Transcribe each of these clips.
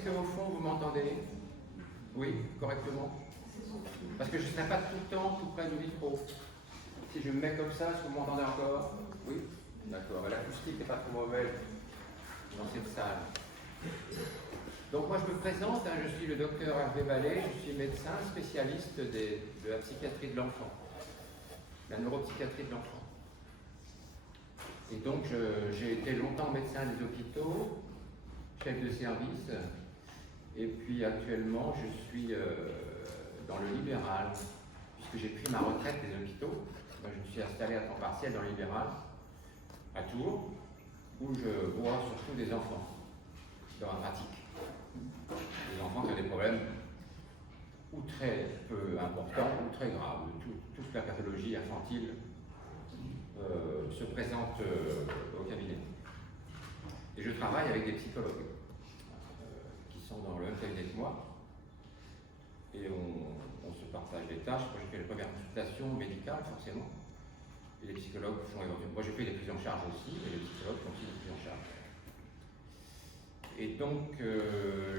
est-ce qu'au fond vous m'entendez? Oui, correctement? Parce que je ne serai pas tout le temps tout près du micro. Si je me mets comme ça, est-ce que vous m'entendez encore? Oui? D'accord, l'acoustique n'est pas trop mauvaise dans cette salle. Donc moi je me présente, hein, je suis le docteur Hervé Ballet, je suis médecin spécialiste de la psychiatrie de l'enfant, la neuropsychiatrie de l'enfant. Et donc j'ai été longtemps médecin des hôpitaux, chef de service, et puis actuellement je suis dans le libéral, puisque j'ai pris ma retraite des hôpitaux. Moi, je me suis installé à temps partiel dans le libéral, à Tours, où je vois surtout des enfants dans ma pratique. Des enfants qui ont des problèmes ou très peu importants ou très graves. Toute la pathologie infantile se présente au cabinet. Et je travaille avec des psychologues qui sont dans le même cabinet que moi. Et on se partage les tâches. Moi, je fais les premières consultations médicales, forcément. Et les psychologues font éventuellement. Moi, je fais des prises en charge aussi, et les psychologues font aussi des prises en charge. Et donc,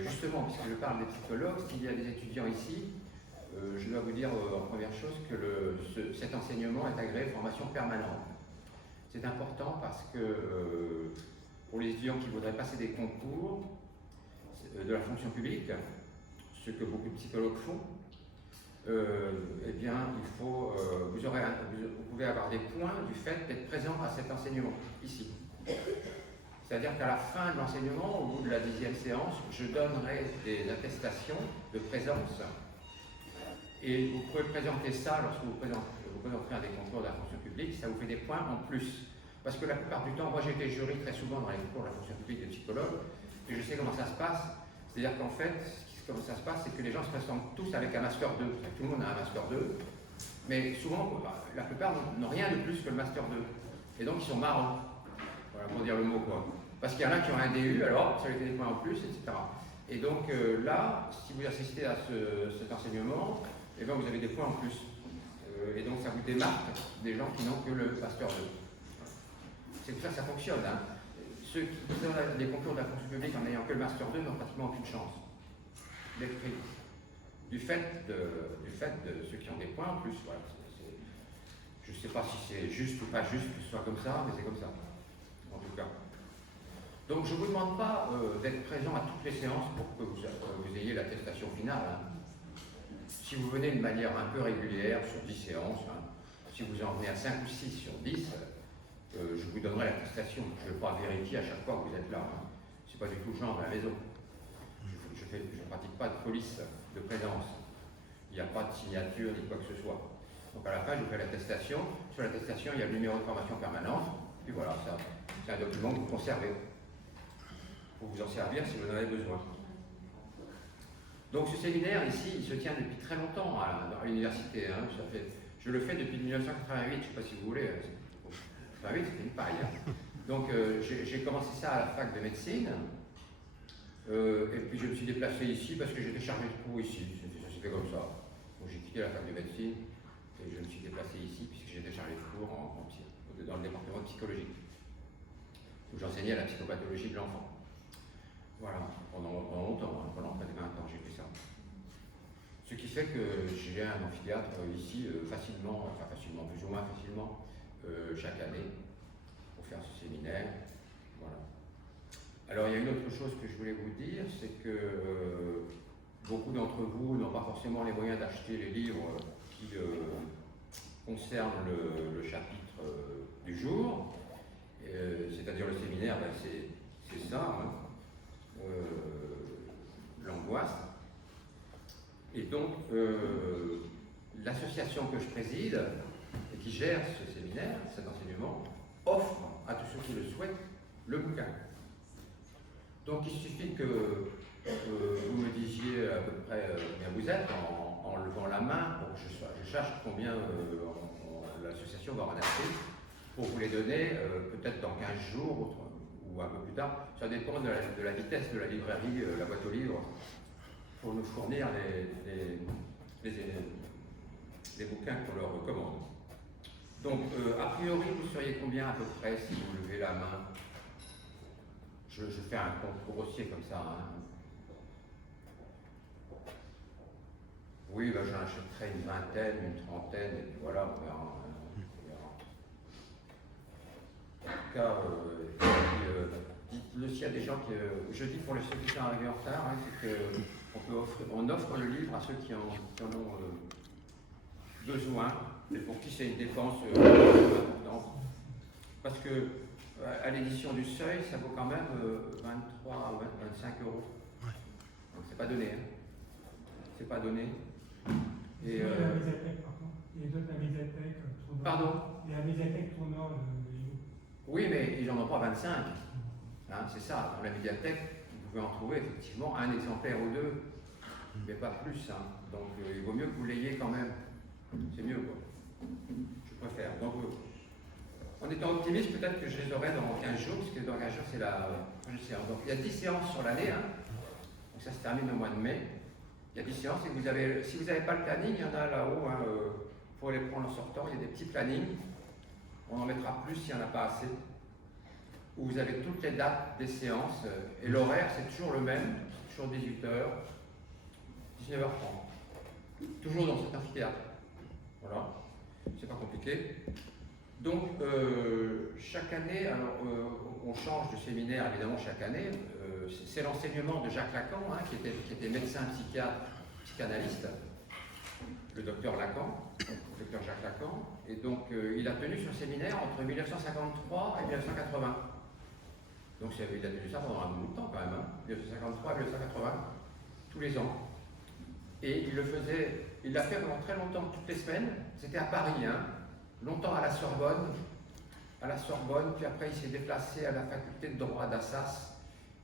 justement, puisque je parle des psychologues, s'il y a des étudiants ici, je dois vous dire en première chose que cet enseignement est agréé formation permanente. C'est important parce que pour les étudiants qui voudraient passer des concours de la fonction publique, ce que beaucoup de psychologues font, eh bien, vous pouvez avoir des points du fait d'être présent à cet enseignement, ici. C'est-à-dire qu'à la fin de l'enseignement, au bout de la 10e séance, je donnerai des attestations de présence. Et vous pouvez présenter ça lorsque vous présenterez à des concours de la fonction publique, ça vous fait des points en plus. Parce que la plupart du temps, moi j'ai été jury très souvent dans les concours de la fonction publique de psychologue, et je sais comment ça se passe. C'est-à-dire qu'en fait, comment ça se passe, c'est que les gens se présentent tous avec un Master 2. Tout le monde a un Master 2, mais souvent, la plupart n'ont rien de plus que le Master 2. Et donc ils sont marrants, voilà, pour dire le mot quoi. Parce qu'il y en a qui ont un DU, alors ça lui fait des points en plus, etc. Et donc là, si vous assistez à cet enseignement, eh bien, vous avez des points en plus. Et donc ça vous démarque des gens qui n'ont que le Master 2. C'est pour ça que ça fonctionne. Hein. Ceux qui ont des concours de la fonction publique en n'ayant que le Master 2 n'ont pratiquement aucune chance d'être pris. Du fait de ceux qui ont des points en plus. Voilà, je ne sais pas si c'est juste ou pas juste que ce soit comme ça, mais c'est comme ça. En tout cas. Donc je ne vous demande pas d'être présent à toutes les séances pour que vous ayez l'attestation finale. Hein. Si vous venez de manière un peu régulière sur 10 séances, hein, si vous en venez à 5 ou 6 sur 10, je vous donnerai l'attestation. Je ne vais pas vérifier à chaque fois que vous êtes là. Hein. Ce n'est pas du tout le genre de la maison. Je ne pratique pas de police de présence. Il n'y a pas de signature ni quoi que ce soit. Donc à la fin, je vous fais l'attestation. Sur l'attestation, il y a le numéro de formation permanente. Puis voilà, c'est un document que vous conservez pour vous en servir si vous en avez besoin. Donc ce séminaire ici, il se tient depuis très longtemps à l'université. Hein. Je le fais depuis 1988, je ne sais pas si vous voulez. 88, c'était une paille. Hein. Donc j'ai commencé ça à la fac de médecine. Et puis je me suis déplacé ici parce que j'étais chargé de cours ici. Ça s'est fait comme ça. Donc j'ai quitté la fac de médecine et je me suis déplacé ici puisque j'étais chargé de cours dans le département de psychologie, où j'enseignais la psychopathologie de l'enfant. Voilà, pendant longtemps, hein, pendant près de 20 ans, j'ai fait ça. Ce qui fait que j'ai un amphithéâtre ici facilement, plus ou moins facilement, chaque année, pour faire ce séminaire. Voilà. Alors il y a une autre chose que je voulais vous dire, c'est que beaucoup d'entre vous n'ont pas forcément les moyens d'acheter les livres qui concernent le chapitre du jour, c'est-à-dire le séminaire, ben, c'est ça. Hein. L'angoisse. Et donc, l'association que je préside et qui gère ce séminaire, cet enseignement, offre à tous ceux qui le souhaitent le bouquin. Donc, il suffit que vous me disiez à peu près combien vous êtes en levant la main pour que je sache combien l'association va en acheter pour vous les donner peut-être dans 15 jours ou un peu plus tard. Ça dépend de la vitesse de la librairie, la boîte aux livres, pour nous fournir les bouquins qu'on leur recommande. Donc, a priori, vous seriez combien à peu près si vous levez la main? Je fais un compte grossier comme ça. Hein. j'en achèterai une vingtaine, une trentaine, et puis voilà, on verra. En tout cas, dites-le s'il y a des gens qui. Je dis pour ceux qui sont arrivés en retard, hein, c'est qu'on offre le livre à ceux qui en ont besoin, et pour qui c'est une dépense importante. Parce que à l'édition du Seuil, ça vaut quand même 23 à 25 euros. Donc c'est pas donné. Hein. C'est pas donné. Et la médiathèque, par contre. Il y a d'autres, la médiathèque Tournant. Pardon. Il y a la médiathèque Tournant. Oui, mais ils n'en ont pas 25. Hein, c'est ça. Dans la médiathèque, vous pouvez en trouver effectivement un exemplaire ou deux, mais pas plus. Hein. Donc il vaut mieux que vous l'ayez quand même. C'est mieux, quoi. Je préfère. Donc, en étant optimiste, peut-être que je les aurai dans 15 jours, parce que dans 15 jours, c'est la séance. Donc, il y a 10 séances sur l'année. Hein. Donc, ça se termine au mois de mai. Il y a 10 séances. Et si vous n'avez pas le planning, il y en a là-haut. Hein, pour les prendre en sortant, il y a des petits plannings. On en mettra plus s'il n'y en a pas assez. Où vous avez toutes les dates des séances. Et l'horaire, c'est toujours le même. C'est toujours 18h, 19h30. Toujours dans cet amphithéâtre. Voilà. C'est pas compliqué. Donc, chaque année, alors, on change de séminaire évidemment chaque année. C'est l'enseignement de Jacques Lacan, hein, qui était médecin psychiatre, psychanalyste, le docteur Lacan, le docteur Jacques Lacan. Et donc, il a tenu son séminaire entre 1953 et 1980. Donc, il a tenu ça pendant un bout de temps quand même, hein, 1953 et 1980, tous les ans. Et il l'a fait pendant très longtemps, toutes les semaines. C'était à Paris, hein, longtemps à la Sorbonne, puis après il s'est déplacé à la faculté de droit d'Assas.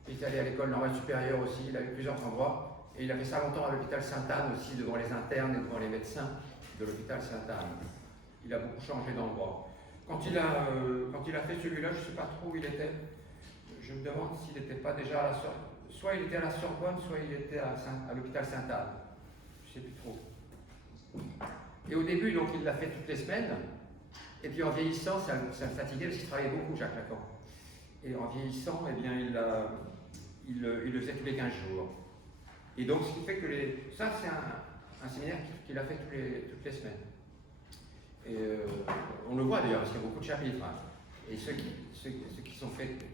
Il est allé à l'école normale supérieure aussi, il a eu plusieurs endroits. Et il a fait ça longtemps à l'hôpital Sainte-Anne aussi, devant les internes et devant les médecins de l'hôpital Sainte-Anne. Il a beaucoup changé d'endroit. Quand il a fait celui-là, je ne sais pas trop où il était. Je me demande s'il n'était pas déjà à la Sorbonne. Soit il était à la Sorbonne, soit il était à l'hôpital Sainte-Anne. Je ne sais plus trop. Et au début, donc, il l'a fait toutes les semaines. Et puis en vieillissant, ça le fatiguait parce qu'il travaillait beaucoup, Jacques Lacan. Et en vieillissant, eh bien, il le faisait tous les 15 jours. Et donc, ce qui fait que ça, c'est un séminaire qu'il a fait toutes les semaines. Et on le voit d'ailleurs, parce qu'il y a beaucoup de chapitres. Hein. Et ceux qui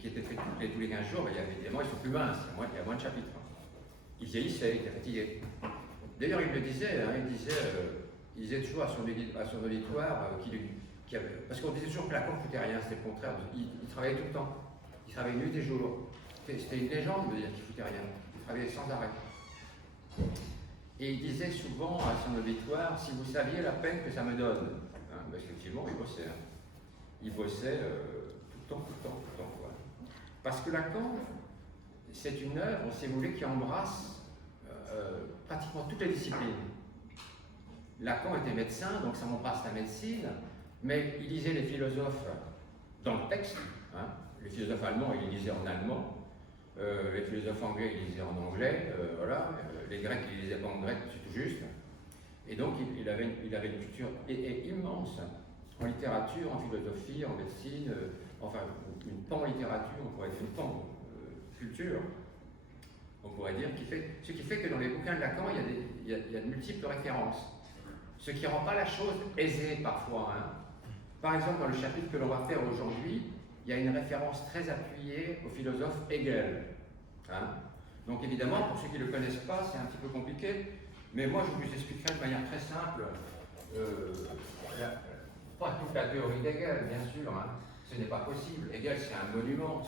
étaient faits tous les 15 jours, ben, évidemment, ils sont plus minces, il y a moins de chapitres. Hein. Il vieillissait, il était fatigué. D'ailleurs, il le disait, hein, il disait toujours à son auditoire parce qu'on disait toujours que Lacan ne foutait rien, c'était le contraire. Il travaillait tout le temps. Il travaillait nuit et jour. C'était une légende de dire qu'il ne foutait rien. Il travaillait sans arrêt. Et il disait souvent à son auditoire, si vous saviez la peine que ça me donne. Hein, ben, effectivement, il bossait. Hein. Il bossait tout le temps. Quoi. Parce que Lacan, c'est une œuvre, si vous voulez, qui embrasse pratiquement toutes les disciplines. Lacan était médecin, donc ça embrasse la médecine, mais il lisait les philosophes dans le texte. Hein. Les philosophes allemands, il les lisait en allemand. Les philosophes anglais, il les lisait en anglais. Voilà. Les grecs, il les lisait pas en grec, c'est tout juste. Et donc, il avait une culture immense en littérature, en philosophie, en médecine, enfin, une pan-littérature, on pourrait dire une pan-culture. On pourrait dire, ce qui fait que dans les bouquins de Lacan, il y a de multiples références. Ce qui ne rend pas la chose aisée parfois. Hein. Par exemple, dans le chapitre que l'on va faire aujourd'hui, il y a une référence très appuyée au philosophe Hegel. Hein. Donc évidemment, pour ceux qui ne le connaissent pas, c'est un petit peu compliqué, mais moi je vous expliquerai de manière très simple, pas toute la théorie d'Hegel, bien sûr, hein. Ce n'est pas possible. Hegel, c'est un monument,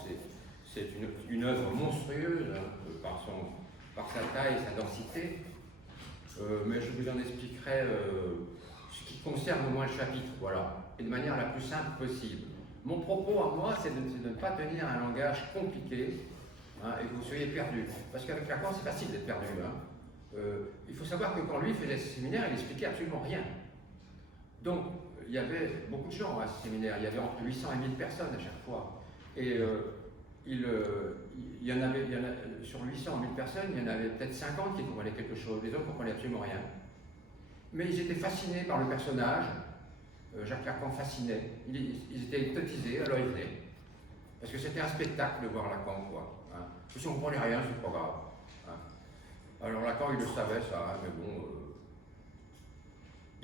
c'est une œuvre monstrueuse hein, par sa taille et sa densité. Mais je vous en expliquerai ce qui concerne au moins le chapitre, voilà, et de manière la plus simple possible. Mon propos à moi, c'est de ne pas tenir un langage compliqué hein, et que vous soyez perdu. Parce qu'avec Lacan, c'est facile d'être perdu. Hein. Il faut savoir que quand lui faisait ce séminaire, il n'expliquait absolument rien. Donc, il y avait beaucoup de gens à ce séminaire, il y avait entre 800 et 1000 personnes à chaque fois. Et sur 800 ou 1000 personnes, il y en avait peut-être 50 qui comprenaient quelque chose, les autres ne comprenaient absolument rien. Mais ils étaient fascinés par le personnage, Jacques Lacan fascinait, ils étaient hypnotisés, alors ils venaient. Parce que c'était un spectacle de voir Lacan, quoi. Hein. Si on ne comprenait rien, c'est pas grave. Hein. Alors Lacan, il le savait, ça, hein, mais bon,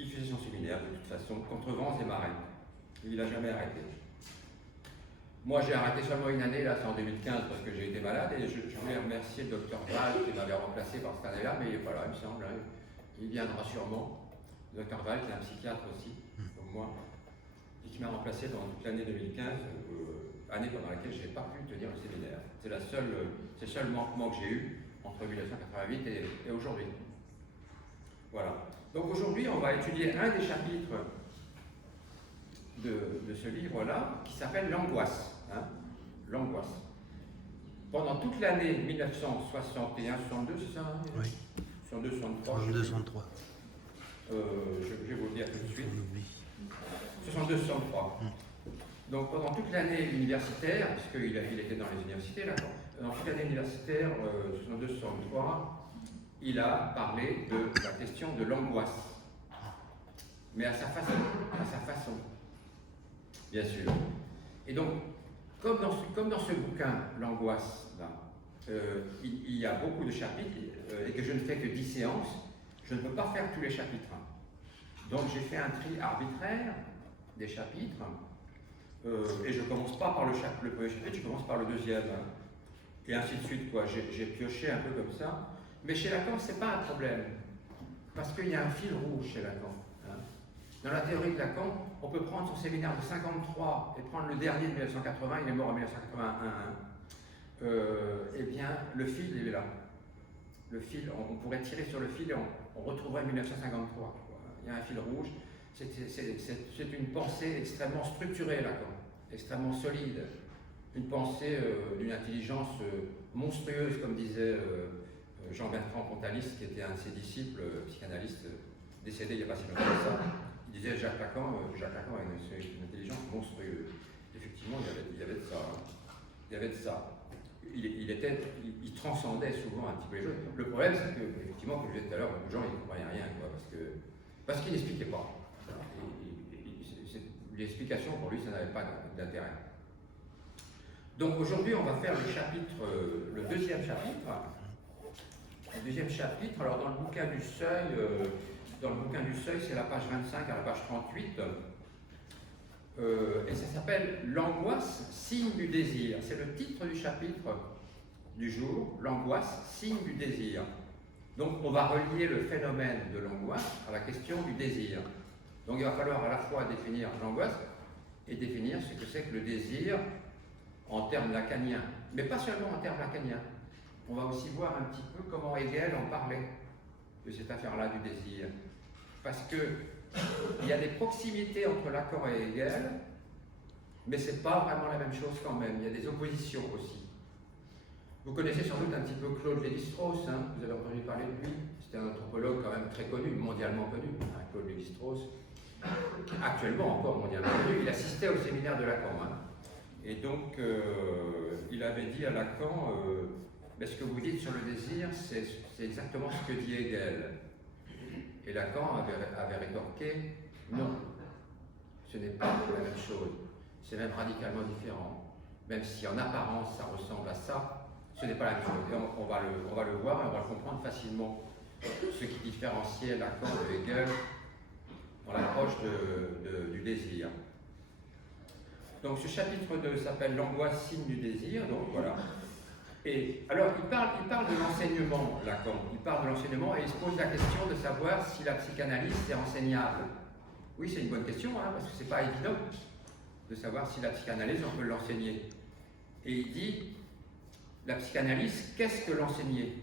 il faisait son séminaire de toute façon, contre vents et marées. Il n'a jamais arrêté. Moi, j'ai arrêté seulement une année, là, c'est en 2015, parce que j'ai été malade, et je voulais remercier le docteur Val qui m'avait remplacé par cette année-là, mais voilà, il me semble, hein, il viendra sûrement. Le docteur Val, qui est un psychiatre aussi, comme moi, et qui m'a remplacé pendant toute l'année 2015, année pendant laquelle je n'ai pas pu tenir le séminaire. C'est le seul manquement que j'ai eu entre 1988 et aujourd'hui. Voilà. Donc aujourd'hui, on va étudier un des chapitres de ce livre-là, qui s'appelle L'angoisse. Hein, l'angoisse. Pendant toute l'année 1961-62, c'est ça, hein? Oui. 62-63. 62-63. Je vais vous le dire tout de suite. 62-63. Donc pendant toute l'année universitaire, puisqu'il était dans les universités, là, dans toute l'année universitaire, 62-63, il a parlé de la question de l'angoisse. Mais à sa façon. Bien sûr. Et donc, comme dans ce bouquin, L'angoisse, il y a beaucoup de chapitres, et que je ne fais que 10 séances, je ne peux pas faire tous les chapitres. Donc j'ai fait un tri arbitraire des chapitres, et je ne commence pas par le premier chapitre, je commence par le deuxième, et ainsi de suite, quoi. J'ai pioché un peu comme ça. Mais chez Lacan, ce n'est pas un problème, parce qu'il y a un fil rouge chez Lacan. Dans la théorie de Lacan, on peut prendre son séminaire de 53 et prendre le dernier de 1980, il est mort en 1981. Eh bien, le fil, il est là. Le fil, on pourrait tirer sur le fil et on retrouverait 1953. Il y a un fil rouge. C'est une pensée extrêmement structurée, Lacan, extrêmement solide. Une pensée d'une intelligence monstrueuse, comme disait Jean-Bertrand Pontalis, qui était un de ses disciples, psychanalyste, décédé il n'y a pas si longtemps que ça. Il disait Jacques Lacan a une intelligence monstrueuse. Effectivement, il y avait de ça. Il y avait de ça. Il transcendait souvent un petit peu les choses. Le problème, c'est que, effectivement, comme je disais tout à l'heure, beaucoup de gens ne comprenaient rien, quoi, parce qu'il n'expliquait pas. L'explication, pour lui, ça n'avait pas d'intérêt. Donc aujourd'hui, on va faire le deuxième chapitre. Le deuxième chapitre, alors dans le bouquin du Seuil, c'est la page 25 à la page 38, et ça s'appelle L'angoisse, signe du désir. C'est le titre du chapitre du jour, L'angoisse, signe du désir. Donc on va relier le phénomène de l'angoisse à la question du désir. Donc il va falloir à la fois définir l'angoisse et définir ce que c'est que le désir en termes lacaniens, mais pas seulement en termes lacaniens. On va aussi voir un petit peu comment Hegel en parlait de cette affaire-là du désir. Parce qu'il y a des proximités entre Lacan et Hegel, mais ce n'est pas vraiment la même chose quand même. Il y a des oppositions aussi. Vous connaissez sans doute un petit peu Claude Lévi-Strauss, hein, vous avez entendu parler de lui. C'était un anthropologue quand même très connu, mondialement connu, hein, Claude Lévi-Strauss, actuellement encore mondialement connu. Il assistait au séminaire de Lacan. Hein. Et donc, il avait dit à Lacan, mais ce que vous dites sur le désir, c'est exactement ce que dit Hegel. Et Lacan avait rétorqué, non, ce n'est pas la même chose, c'est même radicalement différent. Même si en apparence ça ressemble à ça, ce n'est pas la même chose. Et on va le voir et on va le comprendre facilement. Ce qui différenciait Lacan de Hegel dans l'approche du désir. Donc ce chapitre 2 s'appelle L'angoisse, signe du désir, donc voilà. Et alors il parle de l'enseignement, Lacan, il parle de l'enseignement et il se pose la question de savoir si la psychanalyse c'est enseignable. Oui, c'est une bonne question, hein, parce que c'est pas évident de savoir si la psychanalyse on peut l'enseigner. Et il dit, la psychanalyse, qu'est-ce que l'enseigner?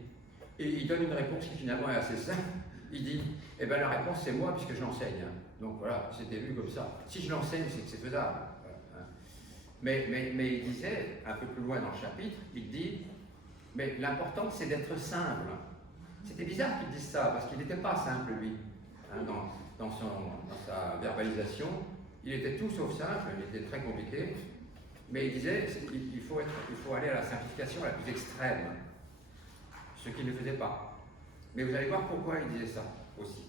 Et il donne une réponse qui finalement est assez simple. Il dit, eh bien la réponse c'est moi puisque je l'enseigne. Hein. Donc voilà, c'était vu comme ça. Si je l'enseigne, c'est que c'est faisable. Mais il disait, un peu plus loin dans le chapitre, il dit, mais l'important c'est d'être simple. C'était bizarre qu'il dise ça, parce qu'il n'était pas simple lui, hein, dans sa verbalisation. Il était tout sauf simple, il était très compliqué. Mais il disait, il faut aller à la simplification la plus extrême, ce qu'il ne faisait pas. Mais vous allez voir pourquoi il disait ça aussi.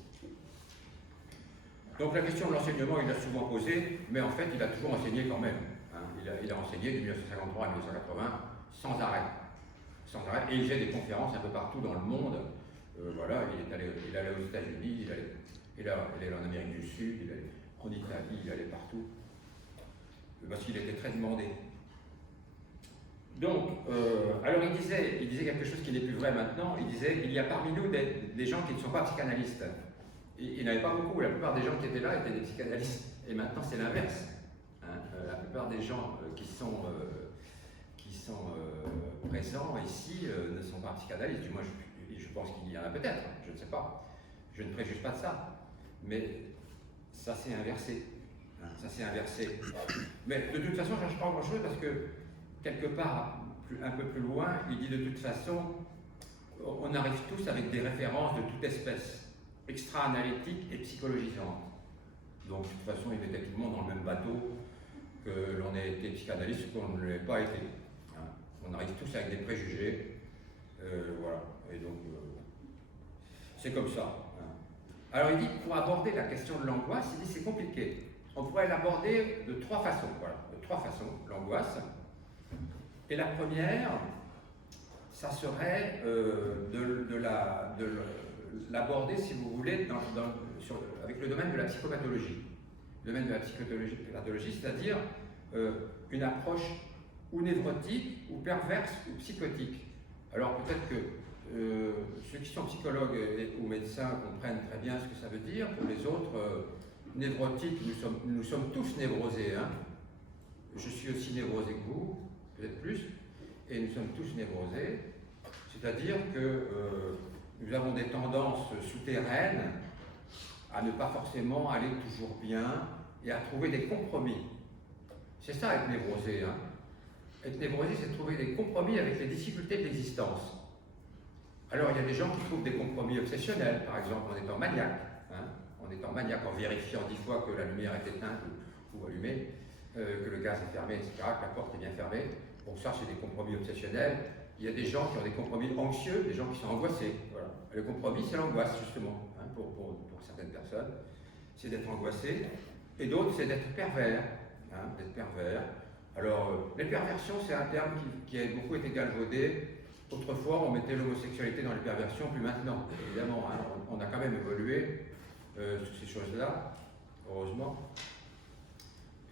Donc la question de l'enseignement, il l'a souvent posée, mais en fait il a toujours enseigné quand même. Il a enseigné de 1953 à 1980 sans arrêt. Sans arrêt. Et il faisait des conférences un peu partout dans le monde. Voilà, il allait aux États-Unis, il est en Amérique du Sud, il est en Italie, il allait partout, parce qu'il était très demandé. Donc, alors il disait quelque chose qui n'est plus vrai maintenant, il disait, il y a parmi nous des gens qui ne sont pas psychanalystes. Il n'y en avait pas beaucoup, la plupart des gens qui étaient là étaient des psychanalystes, et maintenant c'est l'inverse. Hein. La plupart des gens qui sont présents ici ne sont pas psychanalystes, du moins je pense qu'il y en a peut-être, je ne sais pas, je ne préjuge pas de ça, mais ça s'est inversé. Hein, ça s'est inversé. Mais de toute façon, ça ne change pas grand-chose parce que quelque part, un peu plus loin, il dit de toute façon, on arrive tous avec des références de toute espèce, extra-analytiques et psychologisantes. Donc de toute façon, il mettait tout le monde dans le même bateau, que l'on ait été psychanalyste ou qu'on ne l'ait pas été. Hein. On arrive tous avec des préjugés, voilà. Et donc, c'est comme ça. Hein. Alors il dit, pour aborder la question de l'angoisse, il dit c'est compliqué. On pourrait l'aborder de trois façons, voilà, de trois façons, l'angoisse. Et la première, ça serait de l'aborder, si vous voulez, avec le domaine de la psychopathologie. Le domaine de la psychopathologie, c'est-à-dire une approche ou névrotique, ou perverse, ou psychotique. Alors peut-être que ceux qui sont psychologues ou médecins comprennent très bien ce que ça veut dire. Pour les autres, névrotiques, nous sommes tous névrosés. Hein. Je suis aussi névrosé que vous, peut-être plus, et nous sommes tous névrosés. C'est-à-dire que nous avons des tendances souterraines à ne pas forcément aller toujours bien et à trouver des compromis. C'est ça être névrosé. Hein. Être névrosé, c'est trouver des compromis avec les difficultés de l'existence. Alors il y a des gens qui trouvent des compromis obsessionnels, par exemple en étant maniaque, hein, en vérifiant 10 fois que la lumière est éteinte ou allumée, que le gaz est fermé, etc., que la porte est bien fermée. Donc ça, c'est des compromis obsessionnels. Il y a des gens qui ont des compromis anxieux, des gens qui sont angoissés. Voilà. Le compromis, c'est l'angoisse, justement, hein, pour certaines personnes. C'est d'être angoissé. Et d'autres, c'est d'être pervers. Hein, d'être pervers. Alors, les perversions, c'est un terme qui a beaucoup été galvaudé. Autrefois, on mettait l'homosexualité dans les perversions, puis maintenant, évidemment, hein, on a quand même évolué sur ces choses-là, heureusement.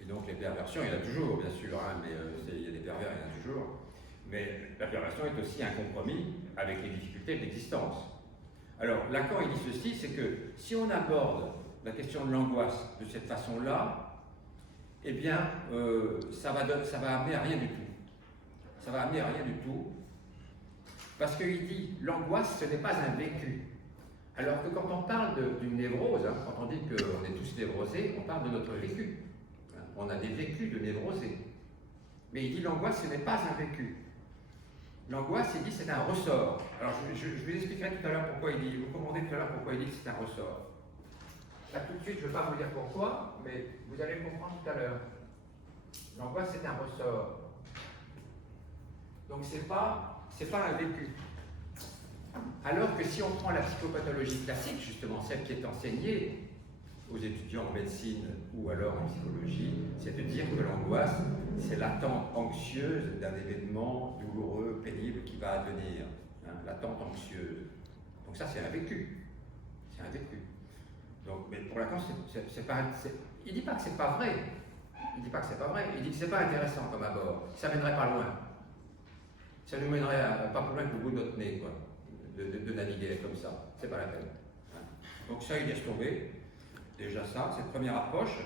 Et donc, les perversions, il y en a toujours, bien sûr, hein, mais il y a des pervers, il y en a toujours. Mais la perversion est aussi un compromis avec les difficultés de l'existence. Alors, Lacan, il dit ceci, c'est que si on aborde la question de l'angoisse de cette façon-là, eh bien, ça va amener à rien du tout. Ça va amener à rien du tout. Parce qu'il dit, l'angoisse, ce n'est pas un vécu. Alors que quand on parle d'une névrose, hein, quand on dit qu'on est tous névrosés, on parle de notre vécu. Hein, on a des vécus de névrosés. Mais il dit, l'angoisse, ce n'est pas un vécu. L'angoisse, il dit, c'est un ressort. Alors, je vous expliquerai tout à l'heure pourquoi il dit, vous commandez tout à l'heure pourquoi il dit que c'est un ressort. Là, tout de suite, je ne vais pas vous dire pourquoi, mais vous allez comprendre tout à l'heure. L'angoisse, c'est un ressort. Donc, c'est pas un vécu. Alors que si on prend la psychopathologie classique, justement, celle qui est enseignée aux étudiants en médecine ou alors en psychologie, c'est de dire que l'angoisse, c'est l'attente anxieuse d'un événement douloureux, pénible qui va advenir. Hein, l'attente anxieuse. Donc ça, c'est un vécu. C'est un vécu. Donc, mais pour Lacan, il ne dit pas que c'est pas vrai. Il dit pas que c'est pas vrai. Il dit que c'est pas intéressant comme abord. Ça mènerait pas loin. Ça nous mènerait pas plus loin que le bout de notre nez, quoi, de naviguer comme ça. C'est pas la peine. Hein. Donc ça, il laisse tomber. Déjà ça, cette première approche.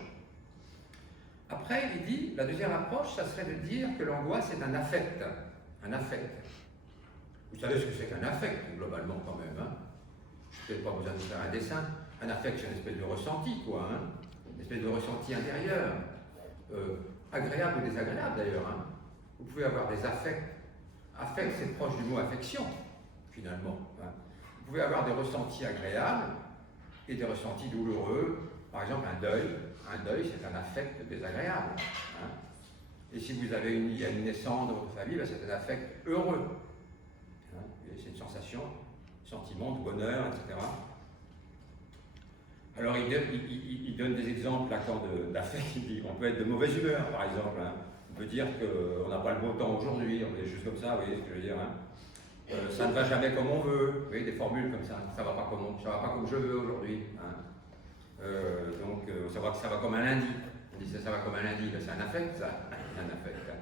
Après, il dit, la deuxième approche, ça serait de dire que l'angoisse est un affect. Un affect. Vous savez ce que c'est qu'un affect, globalement, quand même. Hein. Je n'ai peut-être pas besoin de faire un dessin. Un affect, c'est une espèce de ressenti, quoi. Hein. Une espèce de ressenti intérieur. Agréable ou désagréable, d'ailleurs. Hein. Vous pouvez avoir des affects. Affect, c'est proche du mot affection, finalement. Hein. Vous pouvez avoir des ressentis agréables et des ressentis douloureux. Par exemple, un deuil. Un deuil, c'est un affect désagréable. Hein. Et si vous avez il y a une naissance dans votre famille, ben c'est un affect heureux. Hein. C'est une sensation, sentiment de bonheur, etc. Alors, il donne des exemples, Lacan, d'affect. Il dit on peut être de mauvaise humeur, par exemple. Hein. On peut dire qu'on n'a pas le beau temps aujourd'hui, des choses comme ça, vous voyez ce que je veux dire. Hein. Ça ne va jamais comme on veut, vous voyez, des formules comme ça. Ça ne va pas comme je veux aujourd'hui. Hein. Ça va comme un lundi. On dit ça va comme un lundi, c'est un affect, ça. Un affect. Hein.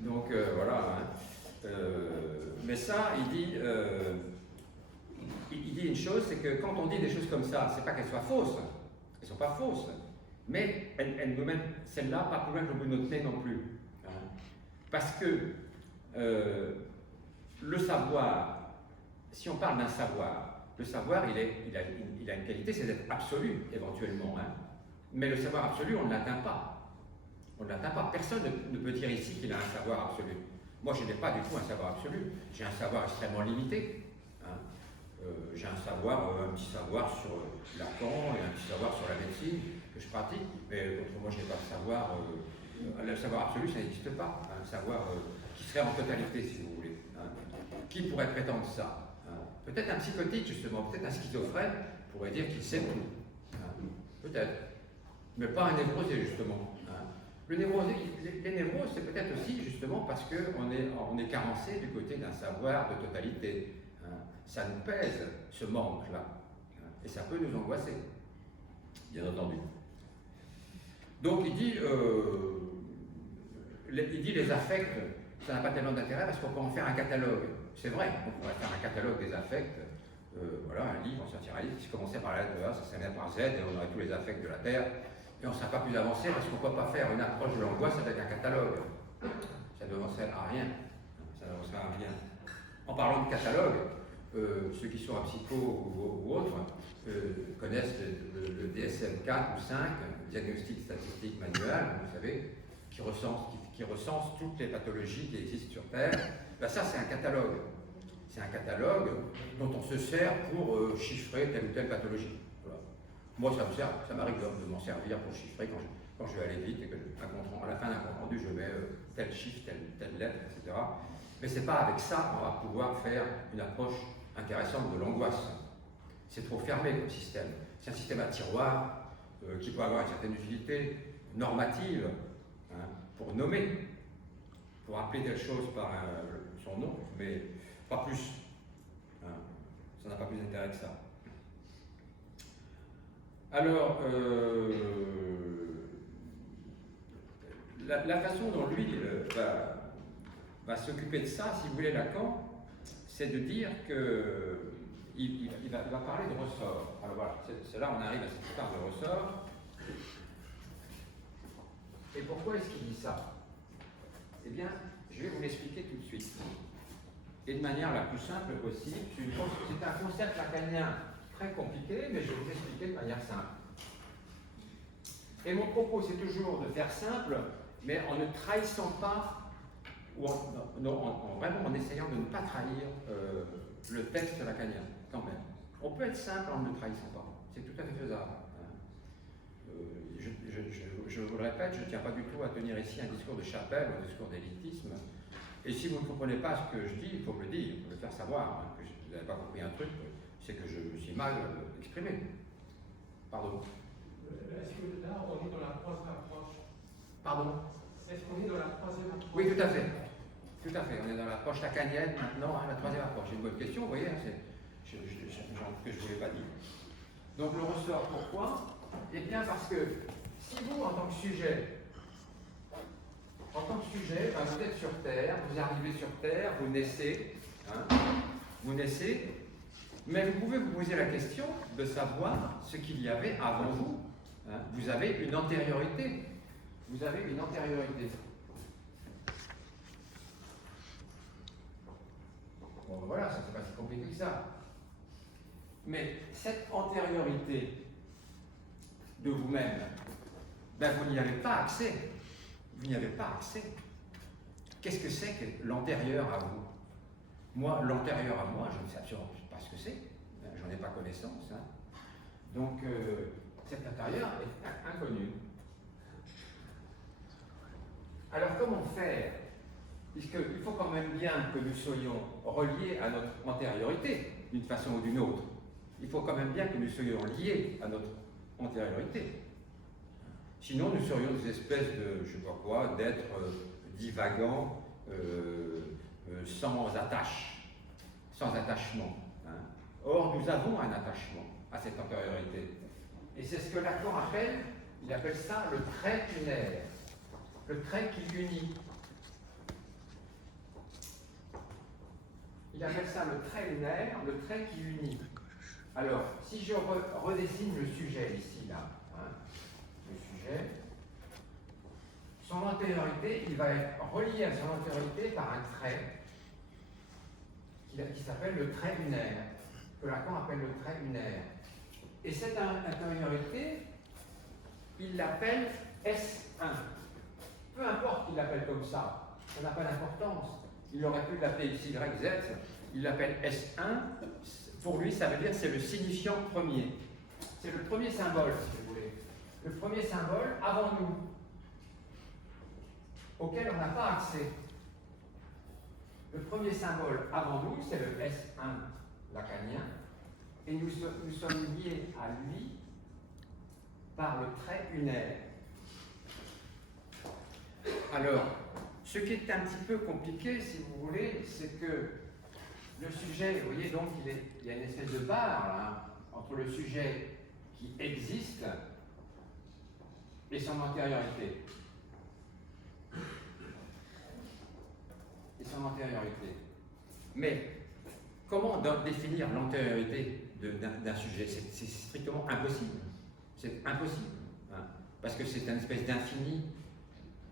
Donc voilà. Hein. Mais ça, il dit une chose, c'est que quand on dit des choses comme ça, c'est pas qu'elles soient fausses. Elles ne sont pas fausses. Mais elles nous mènent, celle-là, pas plus loin que le bout de notre nez non plus. Hein. Parce que le savoir, si on parle d'un savoir, le savoir, il a une qualité, c'est d'être absolu, éventuellement. Hein. Mais le savoir absolu, on ne l'atteint pas. On ne l'atteint pas. Personne ne peut dire ici qu'il a un savoir absolu. Moi, je n'ai pas du tout un savoir absolu. J'ai un savoir extrêmement limité. Hein. J'ai un petit savoir sur Lacan et un petit savoir sur la médecine que je pratique. Mais contre moi, je n'ai pas de savoir. Le savoir absolu, ça n'existe pas. Un savoir qui serait en totalité, si vous voulez. Hein. Qui pourrait prétendre ça? Hein. Peut-être un psychotique, justement, peut-être un schizophrène pourrait dire qu'il sait tout. Hein. Peut-être. Mais pas un névrosé, justement. Hein. Les névroses, c'est peut-être aussi, justement, parce qu'on est carencé du côté d'un savoir de totalité. Hein. Ça nous pèse, ce manque-là. Hein. Et ça peut nous angoisser, bien entendu. Donc, il dit les affects, ça n'a pas tellement d'intérêt parce qu'on peut en faire un catalogue. C'est vrai, on pourrait faire un catalogue des affects. Voilà, un livre, on sortirait un livre qui se commençait par la lettre A, ça s'arrêtait par Z, et on aurait tous les affects de la Terre. Et on ne serait pas plus avancé parce qu'on ne peut pas faire une approche de l'angoisse avec un catalogue. Ça n'avancerait à rien. Ça n'avancerait à rien. En parlant de catalogue, ceux qui sont en psycho ou autres connaissent le DSM-4 ou 5, diagnostic statistique manuel, vous savez, qui recense toutes les pathologies qui existent sur Terre. Ben ça, c'est un catalogue. C'est un catalogue dont on se sert pour chiffrer telle ou telle pathologie. Voilà. Moi, ça m'arrive de m'en servir pour chiffrer quand je vais aller vite et que à la fin d'un compte rendu, je mets tel chiffre, telle lettre, etc. Mais ce n'est pas avec ça qu'on va pouvoir faire une approche intéressante de l'angoisse. C'est trop fermé comme système. C'est un système à tiroir qui peut avoir une certaine utilité normative hein, pour nommer, pour appeler telle chose par son nom, mais pas plus. Hein. Ça n'a pas plus d'intérêt que ça. Alors, la façon dont lui va s'occuper de ça, si vous voulez, Lacan, c'est de dire que il va parler de ressort. Alors voilà, c'est là on arrive à cette histoire de ressort. Et pourquoi est-ce qu'il dit ça? Eh bien, je vais vous l'expliquer tout de suite. Et de manière la plus simple possible. C'est un concept lacanien très compliqué, mais je vais vous expliquer de manière simple. Et mon propos, c'est toujours de faire simple, mais en ne trahissant pas, ou vraiment en essayant de ne pas trahir le texte lacanien, quand même. On peut être simple en ne le trahissant pas. C'est tout à fait faisable. Je vous le répète, je ne tiens pas du tout à tenir ici un discours de chapelle ou un discours d'élitisme. Et si vous ne comprenez pas ce que je dis, il faut me le dire, il faut me le faire savoir. Hein, que vous n'avez pas compris un truc, c'est que je me suis mal exprimé. Pardon. Est-ce que là, on est dans la troisième approche? Pardon. Est-ce qu'on est dans la troisième approche? Oui, tout à fait. Tout à fait. On est dans l'approche lacanienne maintenant, hein, la troisième approche. C'est une bonne question, vous voyez, hein, c'est genre que je ne voulais pas dire. Donc le ressort, pourquoi? Eh bien parce que si vous, en tant que sujet, ben, vous êtes sur Terre, vous arrivez sur Terre, vous naissez, mais vous pouvez vous poser la question de savoir ce qu'il y avait avant vous. Hein. Vous avez une antériorité. Vous avez une antériorité. Bon, voilà, ça c'est pas si compliqué que ça. Mais cette antériorité de vous-même, ben vous n'y avez pas accès. Vous n'y avez pas accès. Qu'est-ce que c'est que l'antérieur à vous? Moi, l'antérieur à moi, je ne sais absolument pas ce que c'est. J'en ai pas connaissance. Hein. Donc, cet intérieur est inconnu. Alors, comment faire? Puisqu'il faut quand même bien que nous soyons reliés à notre antériorité, d'une façon ou d'une autre. Il faut quand même bien que nous soyons liés à notre antériorité. Sinon, nous serions des espèces de, je ne sais pas quoi, d'êtres divagants, sans attache, sans attachement. Hein. Or, nous avons un attachement à cette antériorité. Et c'est ce que Lacan appelle, il appelle ça le trait unaire, le trait qui unit. Il appelle ça le trait unaire, le trait qui unit. Alors, si je redessine le sujet ici, là, hein, le sujet, son antériorité, il va être relié à son antériorité par un trait qui s'appelle le trait unaire, que Lacan appelle le trait unaire. Et cette antériorité, il l'appelle S1. Peu importe qu'il l'appelle comme ça n'a pas d'importance. Il aurait pu l'appeler X, Y, Z, il l'appelle S1. Pour lui, ça veut dire que c'est le signifiant premier. C'est le premier symbole, si vous voulez. Le premier symbole avant nous, auquel on n'a pas accès. Le premier symbole avant nous, c'est le S1 lacanien, et nous sommes liés à lui par le trait unaire. Alors, ce qui est un petit peu compliqué, si vous voulez, c'est que le sujet, vous voyez, donc il y a une espèce de barre là, entre le sujet qui existe et son antériorité. Mais comment définir l'antériorité d'un sujet? C'est strictement impossible. C'est impossible. Hein, parce que c'est une espèce d'infini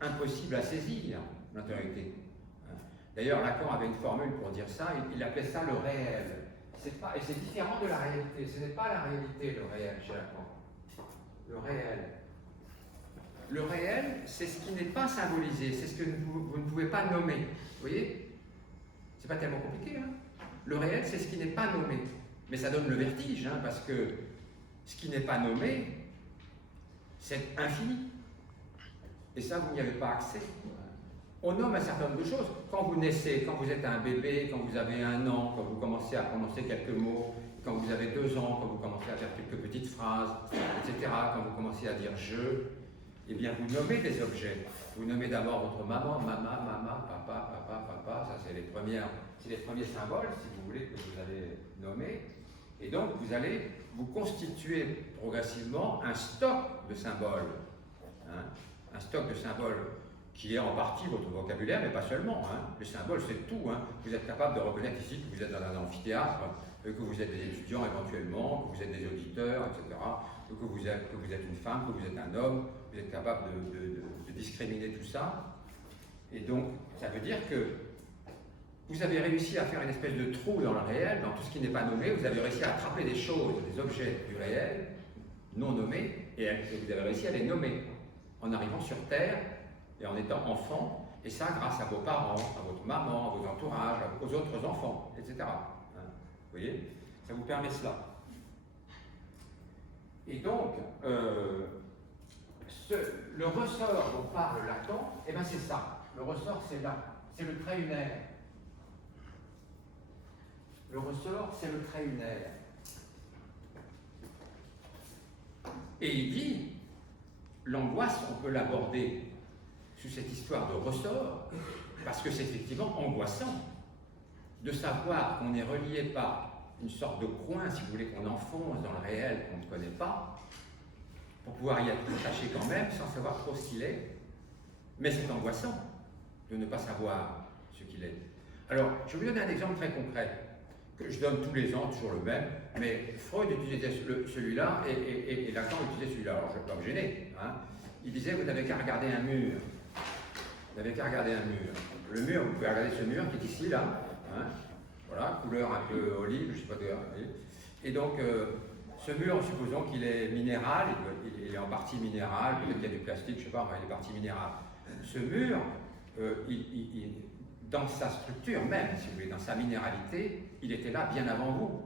impossible à saisir, l'antériorité. D'ailleurs, Lacan avait une formule pour dire ça, il appelait ça le réel. Et c'est différent de la réalité. Ce n'est pas la réalité, le réel, chez Lacan. Le réel. Le réel, c'est ce qui n'est pas symbolisé, c'est ce que vous ne pouvez pas nommer. Vous voyez? C'est pas tellement compliqué. Hein? Le réel, c'est ce qui n'est pas nommé. Mais ça donne le vertige, hein, parce que ce qui n'est pas nommé, c'est infini. Et ça, vous n'y avez pas accès. On nomme un certain nombre de choses. Quand vous naissez, quand vous êtes un bébé, quand vous avez 1 an, quand vous commencez à prononcer quelques mots, quand vous avez 2 ans, quand vous commencez à faire quelques petites phrases, etc., quand vous commencez à dire « je », eh bien, vous nommez des objets. Vous nommez d'abord votre maman, papa, ça c'est les premiers symboles, si vous voulez, que vous allez nommer. Et donc, vous allez vous constituer progressivement un stock de symboles. Hein, un stock de symboles qui est en partie votre vocabulaire, mais pas seulement. Hein. Les symboles, c'est tout. Hein. Vous êtes capable de reconnaître ici que vous êtes dans un amphithéâtre, que vous êtes des étudiants éventuellement, que vous êtes des auditeurs, etc., que vous êtes une femme, que vous êtes un homme, vous êtes capable de discriminer tout ça. Et donc, ça veut dire que vous avez réussi à faire une espèce de trou dans le réel, dans tout ce qui n'est pas nommé, vous avez réussi à attraper des choses, des objets du réel, non nommés, et vous avez réussi à les nommer, en arrivant sur Terre, et en étant enfant, et ça grâce à vos parents, à votre maman, à vos entourages, aux autres enfants, etc. Hein, vous voyez? Ça vous permet cela. Et donc, le ressort dont parle Lacan, eh bien c'est ça. Le ressort, c'est là. C'est le trait unaire. Le ressort, c'est le trait unaire. Et il dit, l'angoisse, on peut l'aborder sous cette histoire de ressort, parce que c'est effectivement angoissant de savoir qu'on est relié par une sorte de coin, si vous voulez, qu'on enfonce dans le réel qu'on ne connaît pas, pour pouvoir y être attaché quand même, sans savoir trop ce qu'il est. Mais c'est angoissant de ne pas savoir ce qu'il est. Alors, je vais vous donner un exemple très concret, que je donne tous les ans, toujours le même, mais Freud utilisait celui-là et Lacan utilisait celui-là. Alors, je ne vais pas me gêner. Hein. Il disait, vous n'avez qu'à regarder un mur. Vous n'avez qu'à regarder un mur. Le mur, vous pouvez regarder ce mur qui est ici, là. Hein. Voilà, couleur un peu olive, je ne sais pas quoi. Et donc, ce mur, supposons qu'il est minéral, il est en partie minéral, peut-être qu'il y a du plastique, je ne sais pas, mais il est partie minérale. Ce mur, dans sa structure même, si vous voulez, dans sa minéralité, il était là bien avant vous.